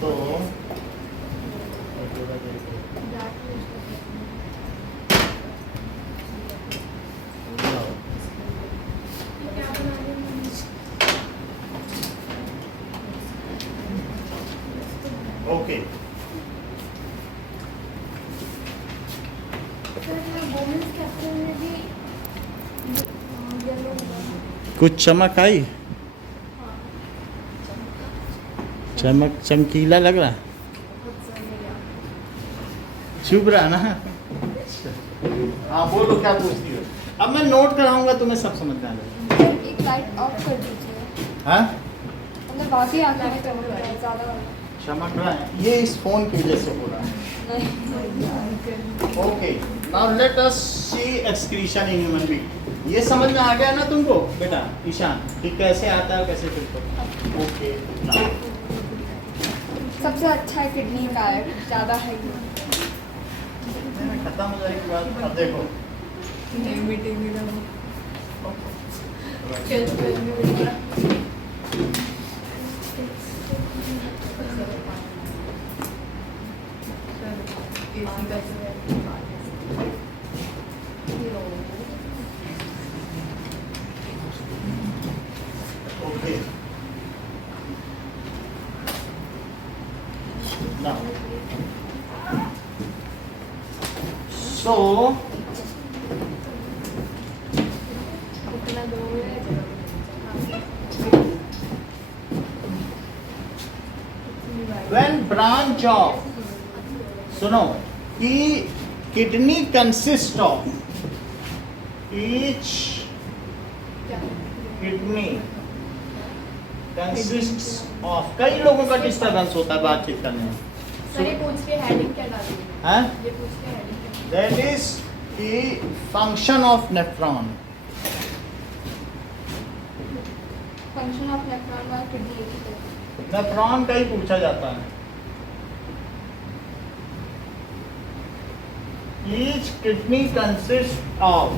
तो ओके वुमेन्स कैप्टन में भी येलो हुआ। कुछ चमक आई, चमक चमकीला लग रहा है, चुप रहा ना। हाँ बोलो क्या पूछती हो। अब मैं नोट कराऊंगा तुम्हें सब समझ में आ जाएगा। एक लाइट ऑफ कर दीजिए। हाँ मतलब बाकी आंखें में चमक रहा है ज़्यादा। चमक रहा है, ये इस फोन की वजह से हो रहा है। Okay now let us see excretion in human being. ये समझ में आ गया ना तुमको बेटा ईशान कि कैसे आता है कैसे फिल्टर। ओके सबसे अच्छा है किडनी का है, ज़्यादा है। खत्म हो जाएगी बात। अब देखो okay now so when branch of सुनो कि kidney consist of each kidney consists of कई लोगों का डिस्टर्बेंस होता है बातचीत करने में। सर ये पूछ के हेडिंग क्या डाली? हैं ये पूछ के हेडिंग क्या? that is the function of nephron। Function of nephron और किडनी एक ही है। नेफ्रॉन का ही पूछा जाता है। each kidney consists of,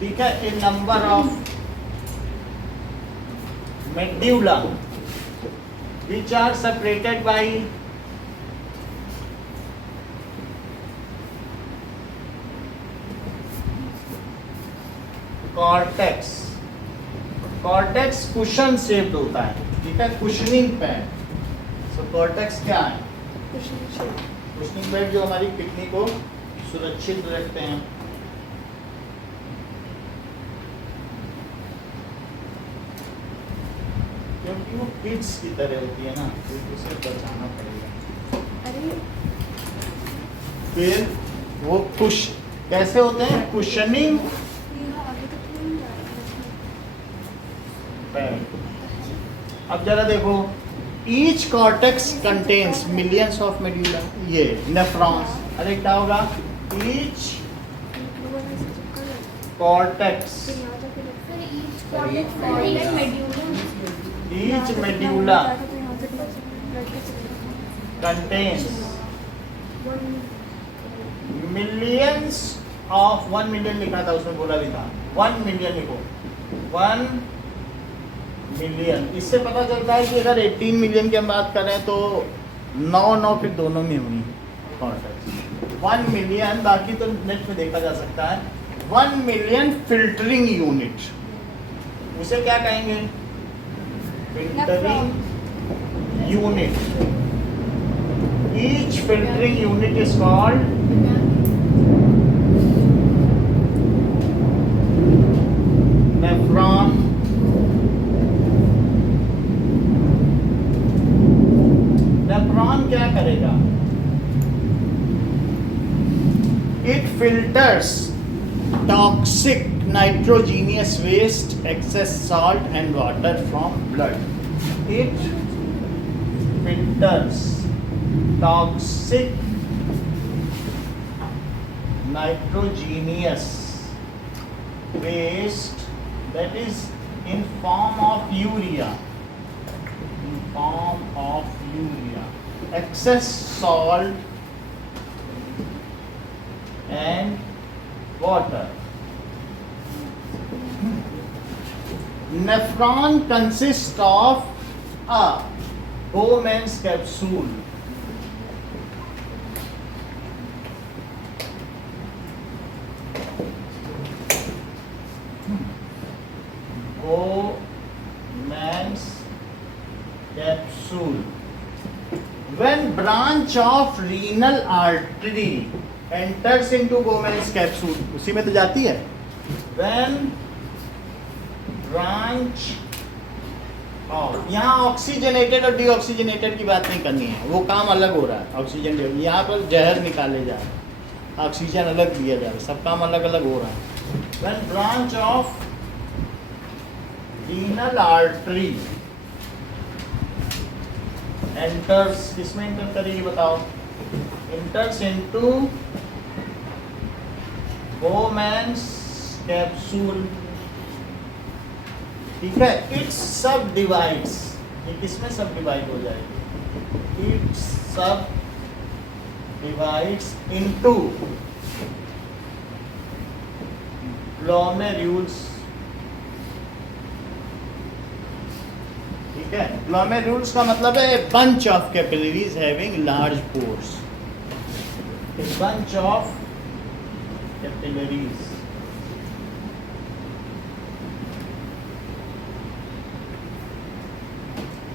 ठीक है, a number of medulla which are separated by cortex। cortex cushion shaped होता है, ठीक है, cushioning pad। so cortex क्या है? cushioning pad जो हमारी किडनी को सुरक्षित रखते हैं। क्योंकि वो किड्स की तरह होती है ना, तो उसे बचाना पड़ेगा। अरे फिर वो कुश कैसे होते हैं? कुशनिंग यहाँ आगे तक नहीं जा रहा है। पैड। अब जरा देखो, each cortex contains millions of medulla, ये नेफ्रॉन्स। अरे क्या होगा? Each cortex, each medulla contains millions of 1 million लिखा था उसमें, बोला भी था 1 मिलियन लिखो, 1 मिलियन। इससे पता चलता है कि अगर 18 मिलियन की हम बात करें तो 9 फिर दोनों में हुई कॉर्टेक्स। 1 मिलियन, बाकी तो नेट में देखा जा सकता है। 1 मिलियन फिल्टरिंग यूनिट, उसे क्या कहेंगे? Filtering unit. Each filtering unit is called nephron. Nephron क्या करेगा? It filters toxic nitrogenous waste, excess salt and water from blood. It filters toxic nitrogenous waste, that is in form of urea, excess salt and water. Nephron consists of a Bowman's capsule, Bowman's capsule. When When branch of renal artery enters into Bowman's capsule, उसी में तो जाती है. When branch और यहाँ oxygenated और deoxygenated की बात नहीं करनी है, वो काम अलग हो रहा है. ऑक्सीजन यहाँ पर जहर निकाले जा रहे हैं, ऑक्सीजन अलग दिया जा रहा है, सब काम अलग अलग हो रहा है. When branch of renal artery enters, किसमें एंटर करेगी बताओ? Enters into Bowman's capsule. ठीक है. It subdivides, ये किसमें सब डिवाइड हो जाएगी? It subdivides into glomerules. ठीक है. Glomerules का मतलब है bunch of capillaries having large pores. A bunch of capillaries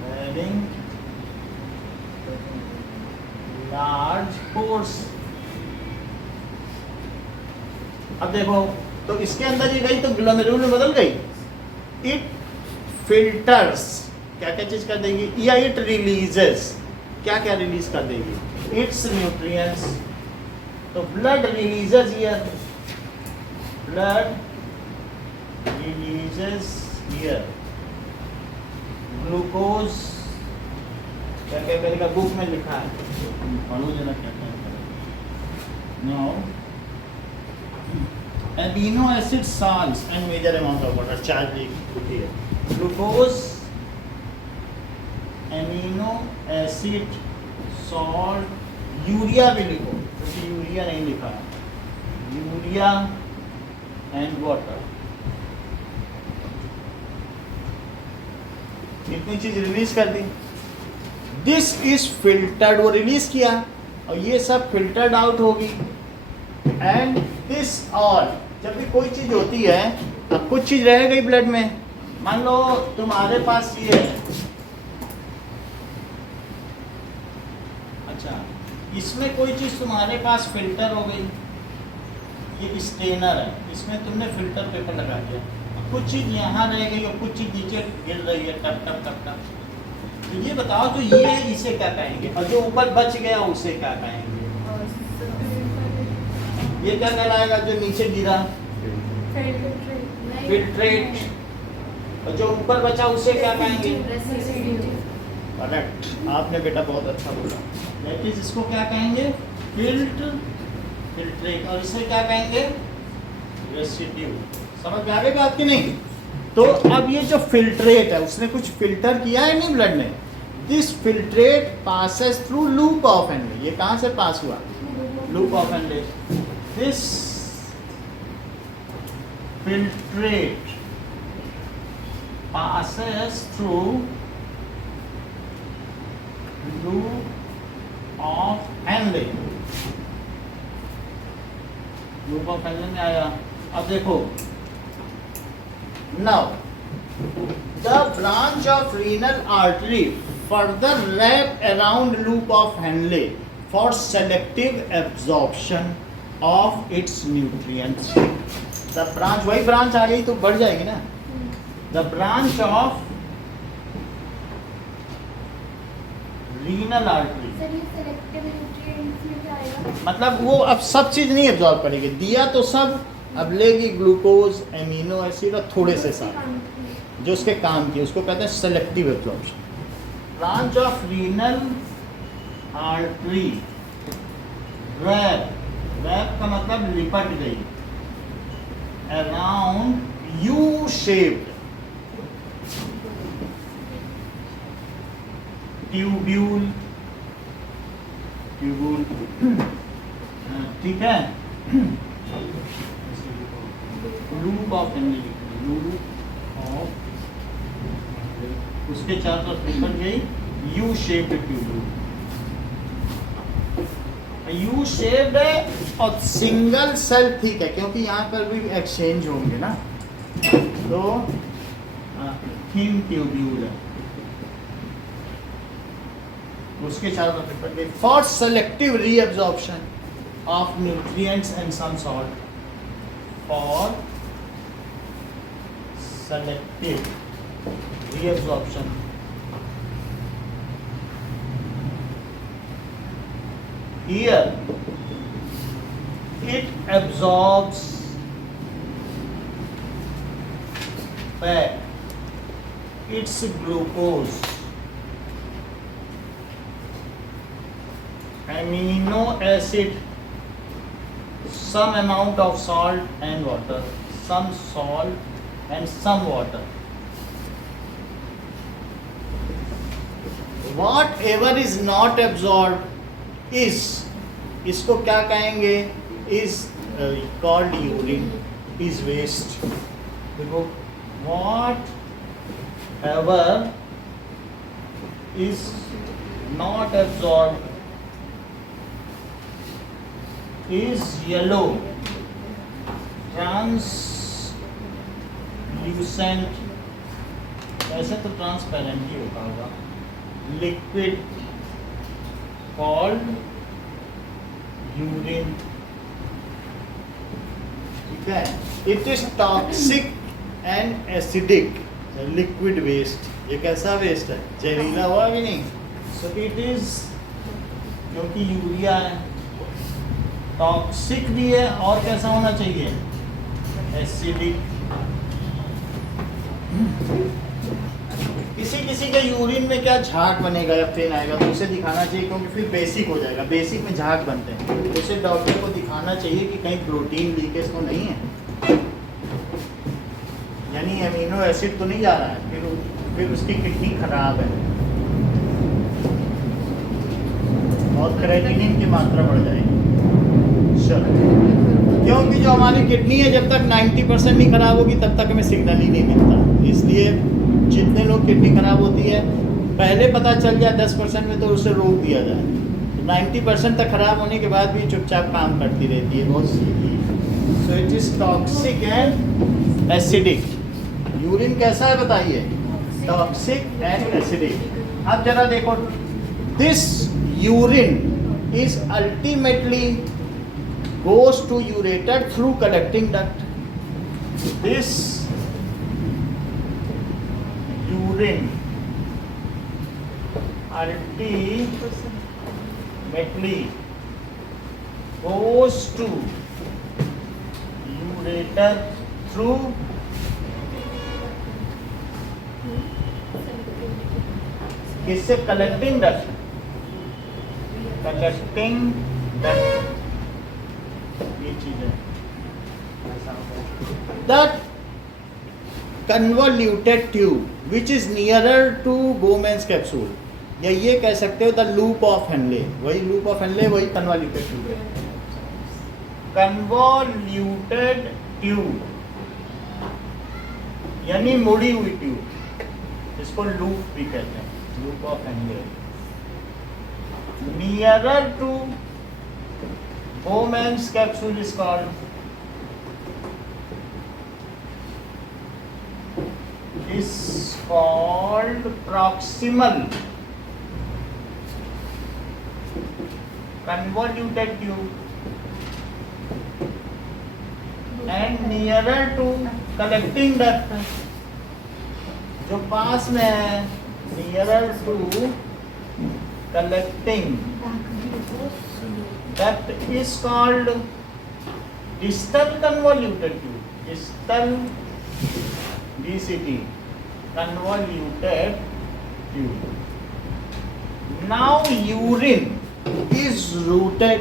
having large pores. अब देखो, तो इसके अंदर ये गई तो ग्लोमेरुल में बदल गई. इट फिल्टर्स, क्या क्या चीज कर देगी? या इट रिलीजेस, क्या क्या रिलीज कर देगी? It's nutrients. तो blood releases here, blood releases here glucose. क्या क्या करेगा? बुक में लिखा है, पढ़ो जरा क्या क्या करेगा. Now amino acid salts and major amount of water, charge होती है. Glucose, amino acid, salt, urea भी लिखो, क्योंकि यूरिया नहीं लिखा है. यूरिया एंड वाटर, कितनी चीज रिलीज कर दी. दिस इज फिल्टर्ड, वो रिलीज किया और ये सब फिल्टर्ड आउट होगी. एंड दिस ऑल, जब भी कोई चीज होती है अब कुछ चीज रह गई ब्लड में. मान लो तुम्हारे पास ये है, अच्छा, इसमें कोई चीज तुम्हारे पास फिल्टर हो गई. ये स्टेनर है, इसमें तुमने फिल्टर पेपर लगा दिया. कुछ चीज यहाँ रह गई और कुछ चीज नीचे गिर रही है, टप टप टप टप. तो ये बताओ, जो ये है इसे क्या कहेंगे, और जो ऊपर बच गया उसे क्या कहेंगे? ये क्या कहलाएगा जो नीचे गिरा? फिल्ट्रेट. और जो ऊपर बचा उसे क्या कहेंगे? करेक्ट, आपने बेटा बहुत अच्छा बोला. दैट इज, इसको क्या कहेंगे? फिल्ट्रेट. और इसे क्या कहेंगे? रेसिड्यू. समझ में आ गई बात की नहीं? तो अब ये जो फिल्ट्रेट है उसने कुछ फिल्टर किया है नहीं ब्लड में. This filtrate passes through loop of Henley. ये कहाँ से पास हुआ? Loop of Henley. This filtrate passes through loop of Henle. Loop of Henle में आया. अब देखो, now the branch of renal artery further wrap around loop of Henle for selective absorption of its nutrients. The branch, वही branch आ गई तो बढ़ जाएगी ना. The branch of renal artery. Sir ये सेलेक्टिव न्यूट्रिएंट्स में क्या आएगा? मतलब वो अब सब चीज नहीं एब्जॉर्ब करेगी. दिया तो सब, अब लेगी ग्लूकोज, एमिनो एसिड और थोड़े से साथ जो उसके काम की, उसको कहते हैं selective absorption. Branch of renal artery wrap. Wrap का मतलब लिपट गई. Around U shaped tubule. Tubule, ठीक है. Loop of Henle, loop of, उसके चारों तरफ लिपट गई U shaped tubule. U shaped है और सिंगल सेल, ठीक है, क्योंकि यहाँ पर भी एक्सचेंज होंगे ना. तो थिन ट्यूब्यूल है. उसके चारों तरफ लिक्विड गई for selective reabsorption of nutrients and some salt for selective reabsorption here it absorbs back its glucose, amino acid, some amount of salt and water, some salt and some water. Whatever is not absorbed is, इसको क्या कहेंगे, is called urine, is waste. देखो whatever is not absorbed is yellow, translucent, वैसे तो transparent ही होगा, liquid called urine. ठीक है. It is toxic and acidic liquid waste. ये कैसा वेस्ट है, जहरीला हुआ भी नहीं. सो इट इज, क्योंकि यूरिया है, टॉक्सिक भी है और कैसा होना चाहिए, एसिडिक. किसी के यूरिन में क्या झाग बनेगा या फिन आएगा तो उसे दिखाना चाहिए, क्योंकि फिर बेसिक हो जाएगा. बेसिक में झाग बनते हैं, उसे डॉक्टर को दिखाना चाहिए कि कहीं प्रोटीन लीकेज तो नहीं है, यानी अमीनो एसिड तो नहीं जा रहा है, फिर उसकी किडनी खराब है और क्रेटिनिन की मात्रा बढ़ जाएगी. चलो, क्योंकि जो हमारी किडनी है जब तक 90% नहीं खराब होगी तब तक हमें सिग्नल ही नहीं मिलता. इसलिए जितने लोग किडनी खराब होती है पहले पता चल जाए 10% में तो उसे रोक दिया जाए. 90% तक खराब होने के बाद भी चुपचाप काम करती रहती है, बहुत सीधी. So it is toxic and acidic. Urine कैसा है बताइए, टॉक्सिक एंड एसिडिक. अब जरा देखो, this urine is ultimately goes to ureter through collecting duct. This urine ultimately goes to ureter through किससे, collecting duct. Collecting duct ये चीज है. That convoluted tube which is nearer to Bowman's capsule, या ये कह सकते हो द लूप ऑफ हेनले. वही लूप ऑफ हेनले, वही convoluted tube है. convoluted tube यानी मुड़ी हुई ट्यूब, इसको लूप भी कहते हैं, loop of Henley. nearer to Bowman's capsule is called proximal convoluted tube, and nearer to collecting duct, जो पास में है, nearer to collecting duct is called distal convoluted tube. Distal, DCT, convoluted tube. Now urine is routed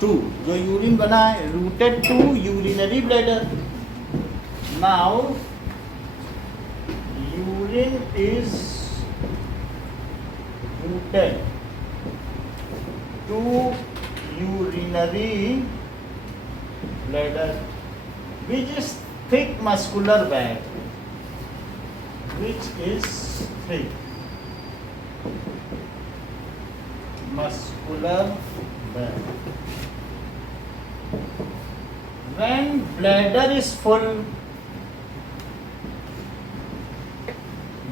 to, जो urine बना है, routed to urinary bladder. Now urine is routed to urinary bladder, which is thick muscular bag, which is thick muscular bag. When bladder is full,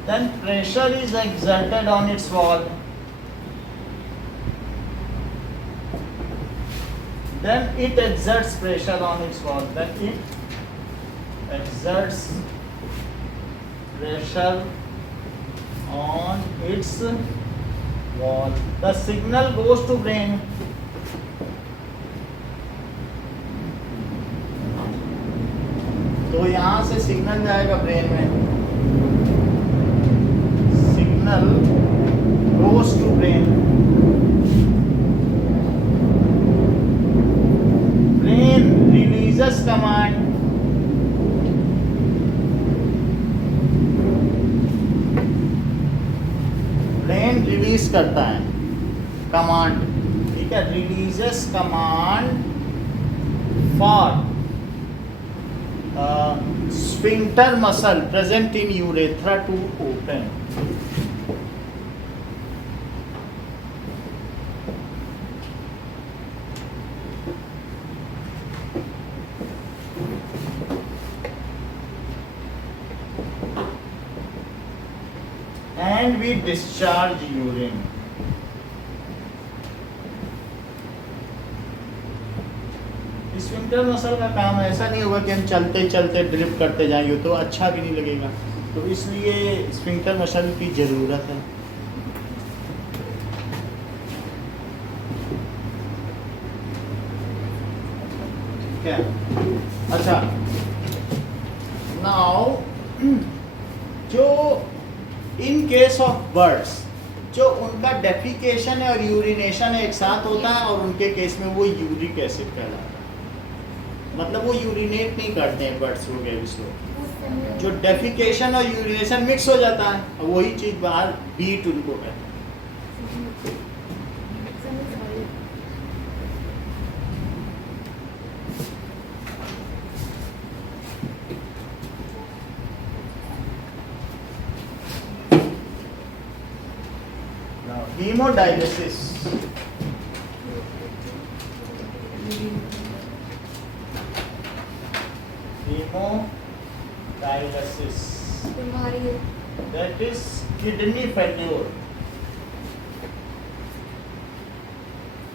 then pressure is exerted on its wall then it exerts pressure on its wall. Then it exerts pressure on its wall. The signal goes to brain. तो यहाँ से signal जाएगा brain में, signal goes to brain, brain releases command, brain release करता है command, ठीक है, releases command for sphincter muscle present in urethra to open. And we discharge urine. Sphincter muscle का काम ऐसा नहीं होगा कि हम चलते चलते ड्रिप करते जाएंगे, तो अच्छा भी नहीं लगेगा, तो इसलिए स्फिंक्टर मसल की ज़रूरत है। क्या अच्छा, नाउ जो इन केस ऑफ बर्ड्स, जो उनका डेफिकेशन है और यूरिनेशन एक साथ होता है, और उनके केस में वो यूरिक एसिड कहलाता है, मतलब वो यूरिनेट नहीं करते हैं बर्ड्स वगैरह, इसको जो डेफिकेशन और यूरिनेशन मिक्स हो जाता है, और वही चीज़ बाहर बीट उनको कहते हैं। Hemodialysis. Hemodialysis. That is kidney failure.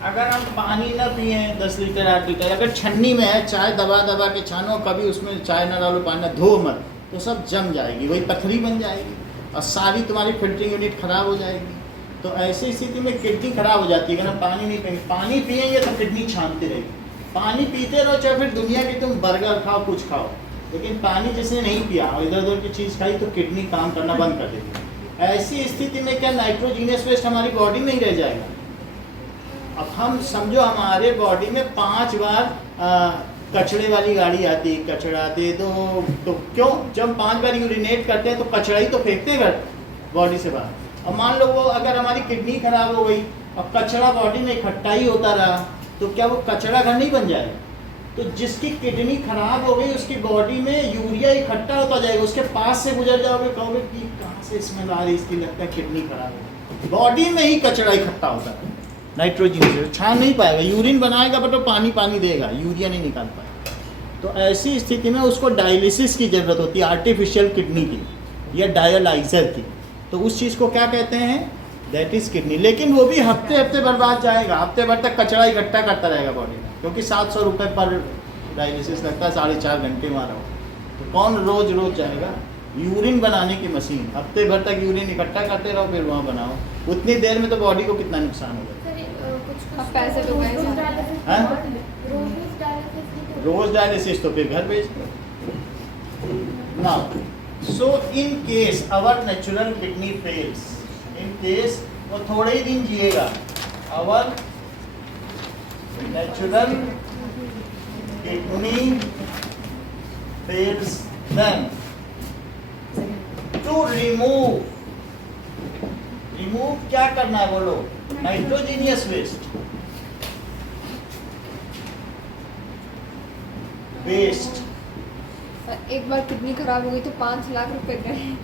अगर हम पानी ना पिए 10 लीटर 8 लीटर, अगर छन्नी में है चाय दबा दबा के छानो, कभी उसमें चाय ना डालो, पानी ना धो मत, तो सब जम जाएगी, वही पथरी बन जाएगी और सारी तुम्हारी फिल्टरिंग यूनिट खराब हो जाएगी। तो ऐसी स्थिति में किडनी खराब हो जाती है। अगर हम पानी नहीं पिएंगे, पानी पिएंगे तो किडनी छानती रहेगी। पानी पीते रहो, चाहे फिर दुनिया की तुम बर्गर खाओ, कुछ खाओ, लेकिन पानी जिसने नहीं पिया और इधर उधर की चीज़ खाई, तो किडनी काम करना बंद कर देगी। ऐसी स्थिति में क्या नाइट्रोजीनियस वेस्ट हमारी बॉडी में ही रह जाएगा? अब हम समझो हमारे बॉडी में 5 बार कचड़े वाली गाड़ी आती है, कचड़ा दे दो, तो क्यों जब 5 बार यूरिनेट करते हैं तो कचड़ा ही तो फेंकते हैं बॉडी से बाहर। अब मान लो वो अगर हमारी किडनी खराब हो गई और कचड़ा बॉडी में इकट्ठा ही होता रहा, तो क्या वो कचड़ा घर नहीं बन जाएगा? तो जिसकी किडनी खराब हो गई उसकी बॉडी में यूरिया इकट्ठा होता जाएगा, उसके पास से गुजर जाओगे, कहोगे कि कहाँ से स्मेल आ रही, इसकी लगता है किडनी खराब है। बॉडी में ही कचड़ा इकट्ठा होता है, नाइट्रोजन से छान नहीं पाएगा, यूरिन बनाएगा बट वो पानी पानी देगा, यूरिया नहीं निकाल पाएगा। तो ऐसी स्थिति में उसको डायलिसिस की ज़रूरत होती है, आर्टिफिशियल किडनी की या डायलाइजर की। तो उस चीज़ को क्या कहते हैं? That is kidney. लेकिन वो भी हफ्ते हफ्ते भर बाद जाएगा, हफ्ते भर तक कचरा इकट्ठा करता रहेगा बॉडी में, क्योंकि 700 रुपये पर डायलिसिस लगता है, 4.5 घंटे मारा हो, तो कौन रोज़ रोज़ जाएगा? यूरिन बनाने की मशीन, हफ्ते भर तक यूरिन इकट्ठा करते रहो, फिर वहाँ बनाओ, उतनी देर में तो बॉडी को कितना नुकसान होगा। पैसे तो रोज डायलिसिस तो फिर घर भेज दो। Now so in case our natural kidney fails, in case वो थोड़े ही दिन जिएगा, our natural kidney fails, then to remove क्या करना है बोलो? नाइट्रोजीनियस वेस्ट, एक बार किडनी खराब हो गई तो 5 लाख रुपए गए।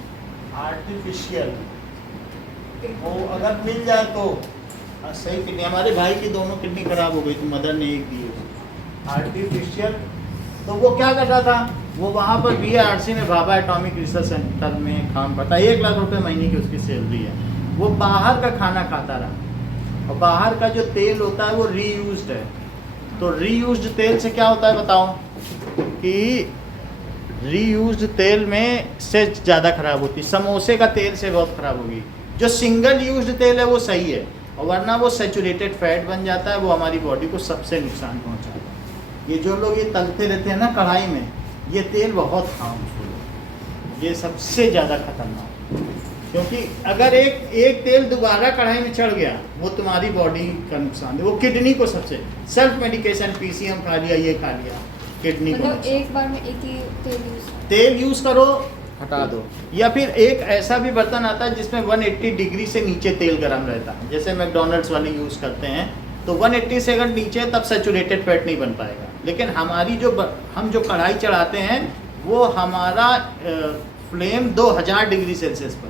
आर्टिफिशियल वो अगर मिल जाए तो सही किडनी। हमारे भाई की दोनों किडनी खराब हो गई तो मदर ने एक दी आर्टिफिशियल। तो वो क्या कर रहा था, वो वहाँ पर BIRC में भाभा एटॉमिक रिसर्च सेंटर में काम करता है, 1 लाख रुपए महीने की उसकी सैलरी है। वो बाहर का खाना खाता रहा, और बाहर का जो तेल होता है वो रीयूज्ड है, तो रीयूज्ड तेल से क्या होता है बताओ, कि रीयूज्ड तेल में से ज़्यादा खराब होती है, समोसे का तेल से बहुत खराब होगी। जो सिंगल यूज्ड तेल है वो सही है, और वरना वो सैचुरेटेड फैट बन जाता है, वो हमारी बॉडी को सबसे नुकसान पहुंचाता है। ये जो लोग ये तलते रहते हैं ना कढ़ाई में, ये तेल बहुत हार्मफुल है, ये सबसे ज़्यादा खतरनाक, क्योंकि अगर एक तेल दोबारा कढ़ाई में चढ़ गया वो तुम्हारी बॉडी का नुकसान है, वो किडनी को सबसे, सेल्फ मेडिकेशन पीसीएम खा लिया, ये खा लिया, किडनी को मतलब नुकसान। एक बार में एक ही तेल यूज़ करो, हटा दो। या फिर एक ऐसा भी बर्तन आता है जिसमें 180 डिग्री से नीचे तेल गर्म रहता है, जैसे मैकडोनल्ड्स वाले यूज़ करते हैं, तो 180 से अगर नीचे है तब सैचुरेटेड फैट नहीं बन पाएगा। लेकिन हमारी हम जो कढ़ाई चढ़ाते हैं वो हमारा फ्लेम 2000 डिग्री सेल्सियस पर,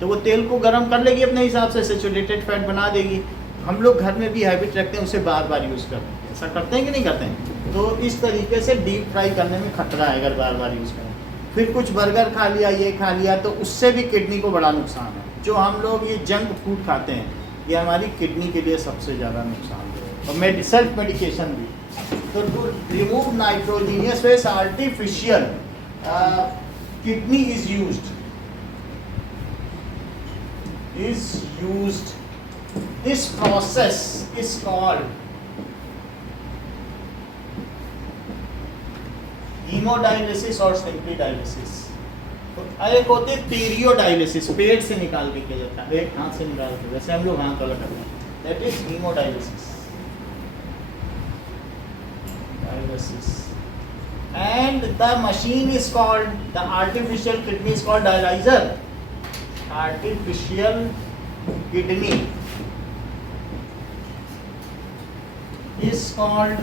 तो वो तेल को गर्म कर लेगी अपने हिसाब से, सैचुरेटेड फैट बना देगी। हम लोग घर में भी हैबिट रखते हैं उसे बार बार यूज़ करते हैं, ऐसा करते हैं कि नहीं करते हैं? तो इस तरीके से डीप फ्राई करने में खतरा है अगर बार बार यूज़ करें। फिर कुछ बर्गर खा लिया, ये खा लिया, तो उससे भी किडनी को बड़ा नुकसान है। जो हम लोग ये जंक फूड खाते हैं ये हमारी किडनी के लिए सबसे ज़्यादा नुकसान है, और सेल्फ मेडिकेशन भी। तो to remove nitrogenous waste artificial kidney is used this process is called haemodialysis और सिंपली डायलिसिस। तो एक होती है पीरियोडायलिसिस, पेट से निकाल के किया जाता है, एक हाथ से निकाल के, वैसे हम लोग हाथ अलग करते हैं, that is haemodialysis. And the machine is called, the artificial kidney is called dialyzer. Artificial kidney is called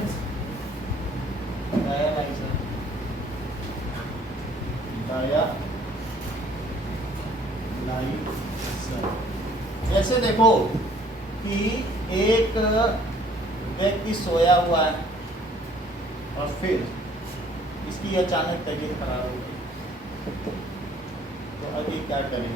dialyzer. जैसे देखो कि एक व्यक्ति सोया हुआ है और फिर इसकी अचानक तबीयत खराब हो गई, तो अब ये क्या करें?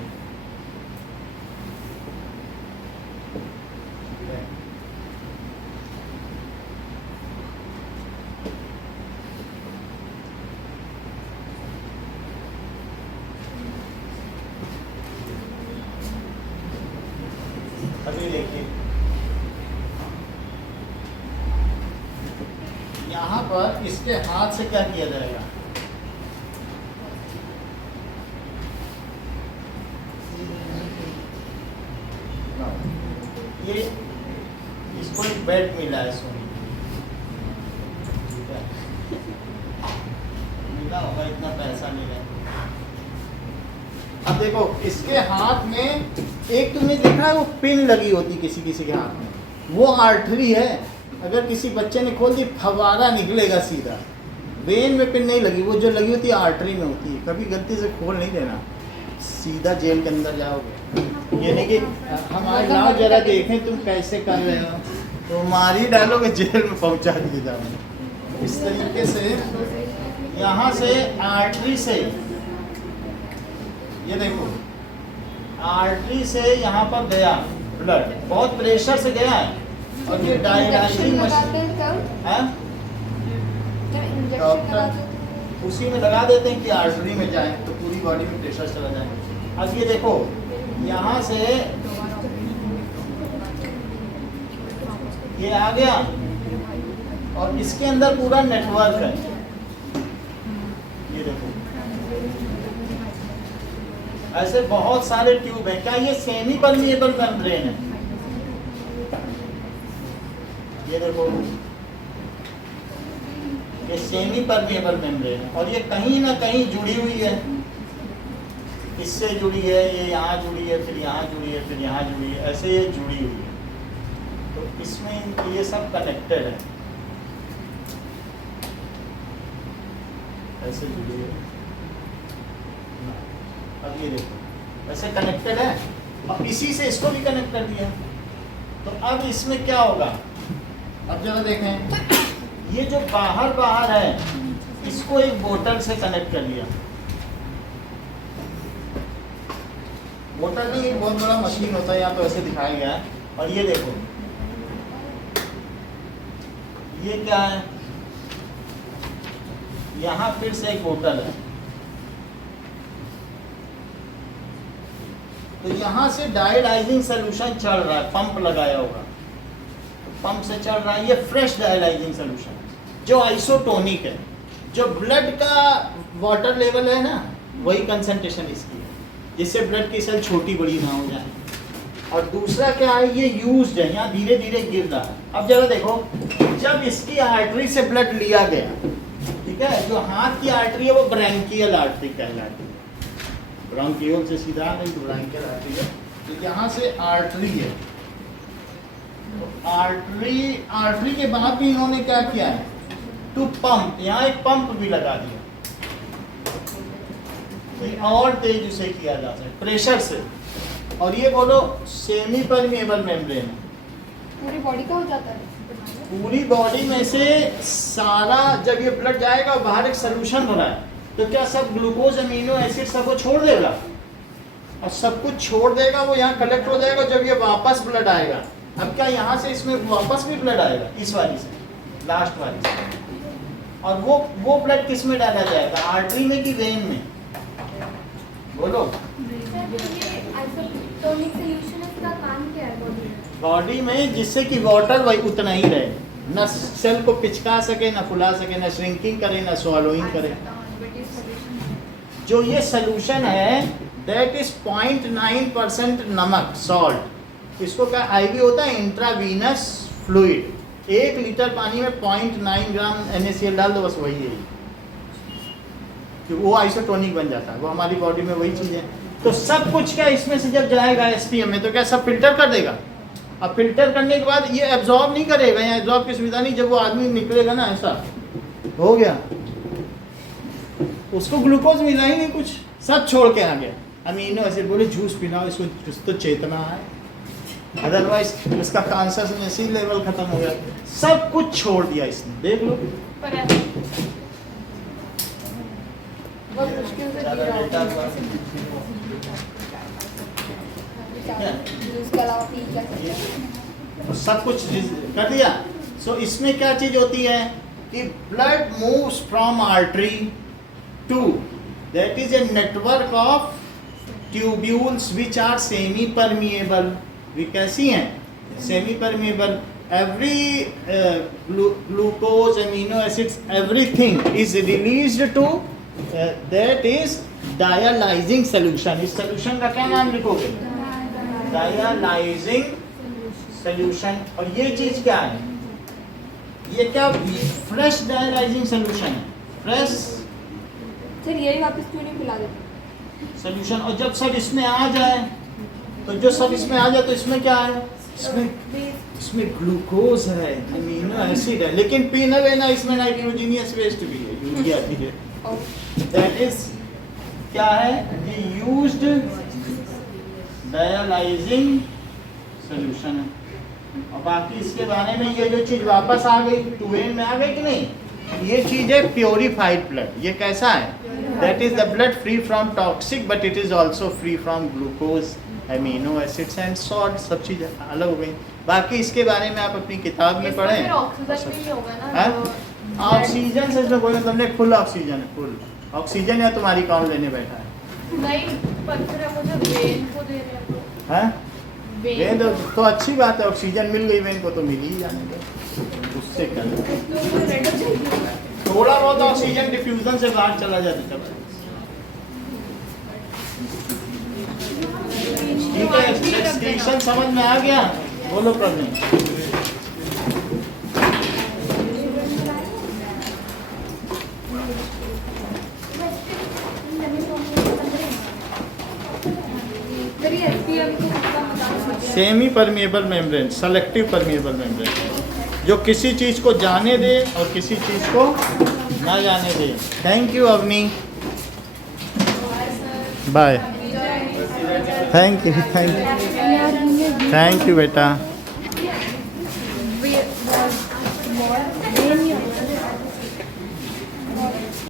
अभी देखिए यहाँ पर इसके हाथ से क्या किया जाएगा? ये इसको एक बेड मिला है, सोनी मिला होगा, इतना पैसा नहीं है। अब देखो इसके हाथ में एक तुमने देखा है वो पिन लगी होती किसी किसी के हाथ में, वो आर्टरी है। अगर किसी बच्चे ने खोल दी फवारा निकलेगा सीधा, वेन में पिन नहीं लगी, वो जो लगी होती है आर्टरी में होती है। कभी गलती से खोल नहीं देना, सीधा जेल के अंदर जाओगे। यानी कि हमारे गाँव जरा देखें तुम कैसे कर रहे हो, तो मारी डालोगे, जेल में पहुंचा दिए जाओगे। इस तरीके से यहाँ से आर्टरी से, ये देखो आर्टरी से यहाँ पर गया ब्लड, बहुत प्रेशर से गया है, और ये डायलाइजिंग मशीन डॉक्टर उसी में लगा देते हैं कि आर्टरी में जाए तो पूरी बॉडी में प्रेशर चला जाए। अब ये देखो यहाँ से ये आ गया और इसके अंदर पूरा नेटवर्क है, ये देखो ऐसे बहुत सारे ट्यूब है। क्या ये सेमी परमिएबल मेम्ब्रेन है? ये देखो ये सेमी परमिएबल मेम्ब्रेन है, और ये कहीं ना कहीं जुड़ी हुई है, इससे जुड़ी है, ये यहाँ जुड़ी है, फिर यहाँ जुड़ी है, फिर यहाँ जुड़ी है, ऐसे ये जुड़ी हुई है। तो इसमें ये सब कनेक्टेड है, ऐसे जुड़ी है। अब ये देखो ऐसे कनेक्टेड है, और इसी से इसको भी कनेक्ट कर दिया। तो अब इसमें क्या होगा? अब जरा देखें, ये जो बाहर बाहर है इसको एक बोतल से कनेक्ट कर लिया। बोतल नहीं, एक बहुत बड़ा मशीन होता है, यहाँ पे ऐसे दिखाया गया है। और ये देखो ये क्या है, यहाँ फिर से एक बोतल है, तो यहाँ से डायलाइजिंग सोल्यूशन चल रहा है, पंप लगाया होगा, तो पंप से चल रहा है, ये फ्रेश डायलाइजिंग सोल्यूशन जो आइसोटोनिक है, जो ब्लड का वाटर लेवल है ना वही कंसंट्रेशन इसकी है, जिससे ब्लड की सेल छोटी बड़ी ना हो जाए। और दूसरा क्या है, ये यूज्ड है, यहाँ धीरे धीरे गिर रहा है। अब जरा देखो, जब इसकी आर्टरी से ब्लड लिया गया, ठीक है, जो हाथ की आर्टरी है वो ब्रैंकियल आर्टरी कहलाती है, ब्रॉन्कियोल से सीधा आ रही तो ब्रैंकियल आर्टरी है, तो यहाँ से आर्टरी है, तो आर्टरी के बाद भी इन्होंने क्या किया है, टू पंप, यहाँ एक पंप भी लगा दिया, और तेज उसे किया जा सकता है प्रेशर से। और ये बोलो सेमी परमिएबल मेम्ब्रेन है, पूरी बॉडी का हो जाता है, पूरी बॉडी में से सारा, जब ये ब्लड जाएगा बाहर एक सोल्यूशन बना है, तो क्या सब ग्लूकोज अमीनो एसिड सब वो छोड़ देगा, और सब कुछ छोड़ देगा, वो यहाँ कलेक्ट हो जाएगा, जब ये वापस ब्लड आएगा, अब क्या यहाँ से इसमें वापस भी ब्लड आएगा, इस वाली से, लास्ट वाली से, और वो ब्लड किस में डाला जाएगा, आर्टरी में कि वेन में, बोलो। आइसोटोनिक सॉल्यूशन इसका काम क्या है बॉडी में? बॉडी में जिससे कि वाटर वही उतना ही रहे, न सेल को पिचका सके, न फुला सके, न श्रिंकिंग करे, न स्वॉलोइंग करे। जो ये सोल्यूशन है दैट इज 0.9% नमक, सॉल्ट, इसको क्या आईवी होता है, इंट्रावीनस फ्लूइड, 1 लीटर पानी में 0.9 ग्राम NaCl डाल दो, बस वही है, कि वो आइसोटोनिक बन जाता है, वो हमारी बॉडी में वही चीज़ है। तो सब कुछ क्या इसमें से जब जाएगा SPM में, तो क्या सब फिल्टर कर देगा, अब फिल्टर करने के बाद ये एब्जॉर्ब नहीं करेगा, यहाँ एब्जॉर्ब की सुविधा नहीं, जब वो आदमी निकलेगा ना, ऐसा हो गया, उसको ग्लूकोज मिला ही नहीं, कुछ सब छोड़ के आ गया, अमीनो एसिड, बोले जूस पिलाओ इसको, कुछ तो चेतना है, अदरवाइज उसका कॉन्शसनेस ही लेवल खत्म हो गया, सब कुछ छोड़ दिया इसने, देख लो। बहुत मुश्किल से ज़्यादा डेटा हुआ। इसके अलावा पी क्या सकते हैं? तो सब कुछ कर दिया। सो इसमें क्या चीज होती है कि blood moves from artery to, that is a network of tubules which are semi permeable. वी कैसी हैं, semi permeable. Every glucose, amino acids, everything is released to that is dialysing solution. इस सोल्यूशन का क्या नाम लिखोगे, डायलाइजिंग सोल्यूशन। और ये चीज क्या है, ये क्या फ्रेश डायलाइजिंग सोल्यूशन है, फ्रेश सर यही वापस क्यों नहीं पिला देते सोल्यूशन। और जब सब इसमें आ जाए, तो जो सब इसमें आ जाए तो इसमें क्या है, इसमें ग्लूकोज है, अमीनो एसिड है, लेकिन पी न लेना, इसमें नाइट्रोजीनियस वेस्ट भी है, यूरिया भी है। दैट इज क्या है, ये यूज्ड डायलाइजिंग सोल्यूशन है। और बाकी इसके बारे में ये जो चीज वापस आ गई, टूवेन में आ गई कि नहीं, ये चीज है प्योरीफाइड ब्लड। ये कैसा है, that is the blood free from toxic but it is also free from glucose, amino acids and salt. सब चीज़ अलग हो गई। बाकी इसके बारे में आप अपनी किताब में पढ़ें। ऑक्सीजन से इसमें कोई मतलब नहीं, फुल ऑक्सीजन है, फुल ऑक्सीजन। या तुम्हारी कौन लेने बैठा है, नहीं पत्थर है, मुझे वेन को दे रहे हैं। हैं? वेन तो अच्छी बात है, ऑक्सीजन मिल गई, वेन को तो मिल ही जाने दो, उससे कर थोड़ा बहुत ऑक्सीजन डिफ्यूजन से बाहर चला जाता है। ठीक है, एक्सटेंशन समझ में आ गया, बोलो Praveen. Semi permeable membrane, selective permeable membrane, जो किसी चीज को जाने दे और किसी चीज को ना जाने दे। Thank you Avani, bye. Thank you बेटा।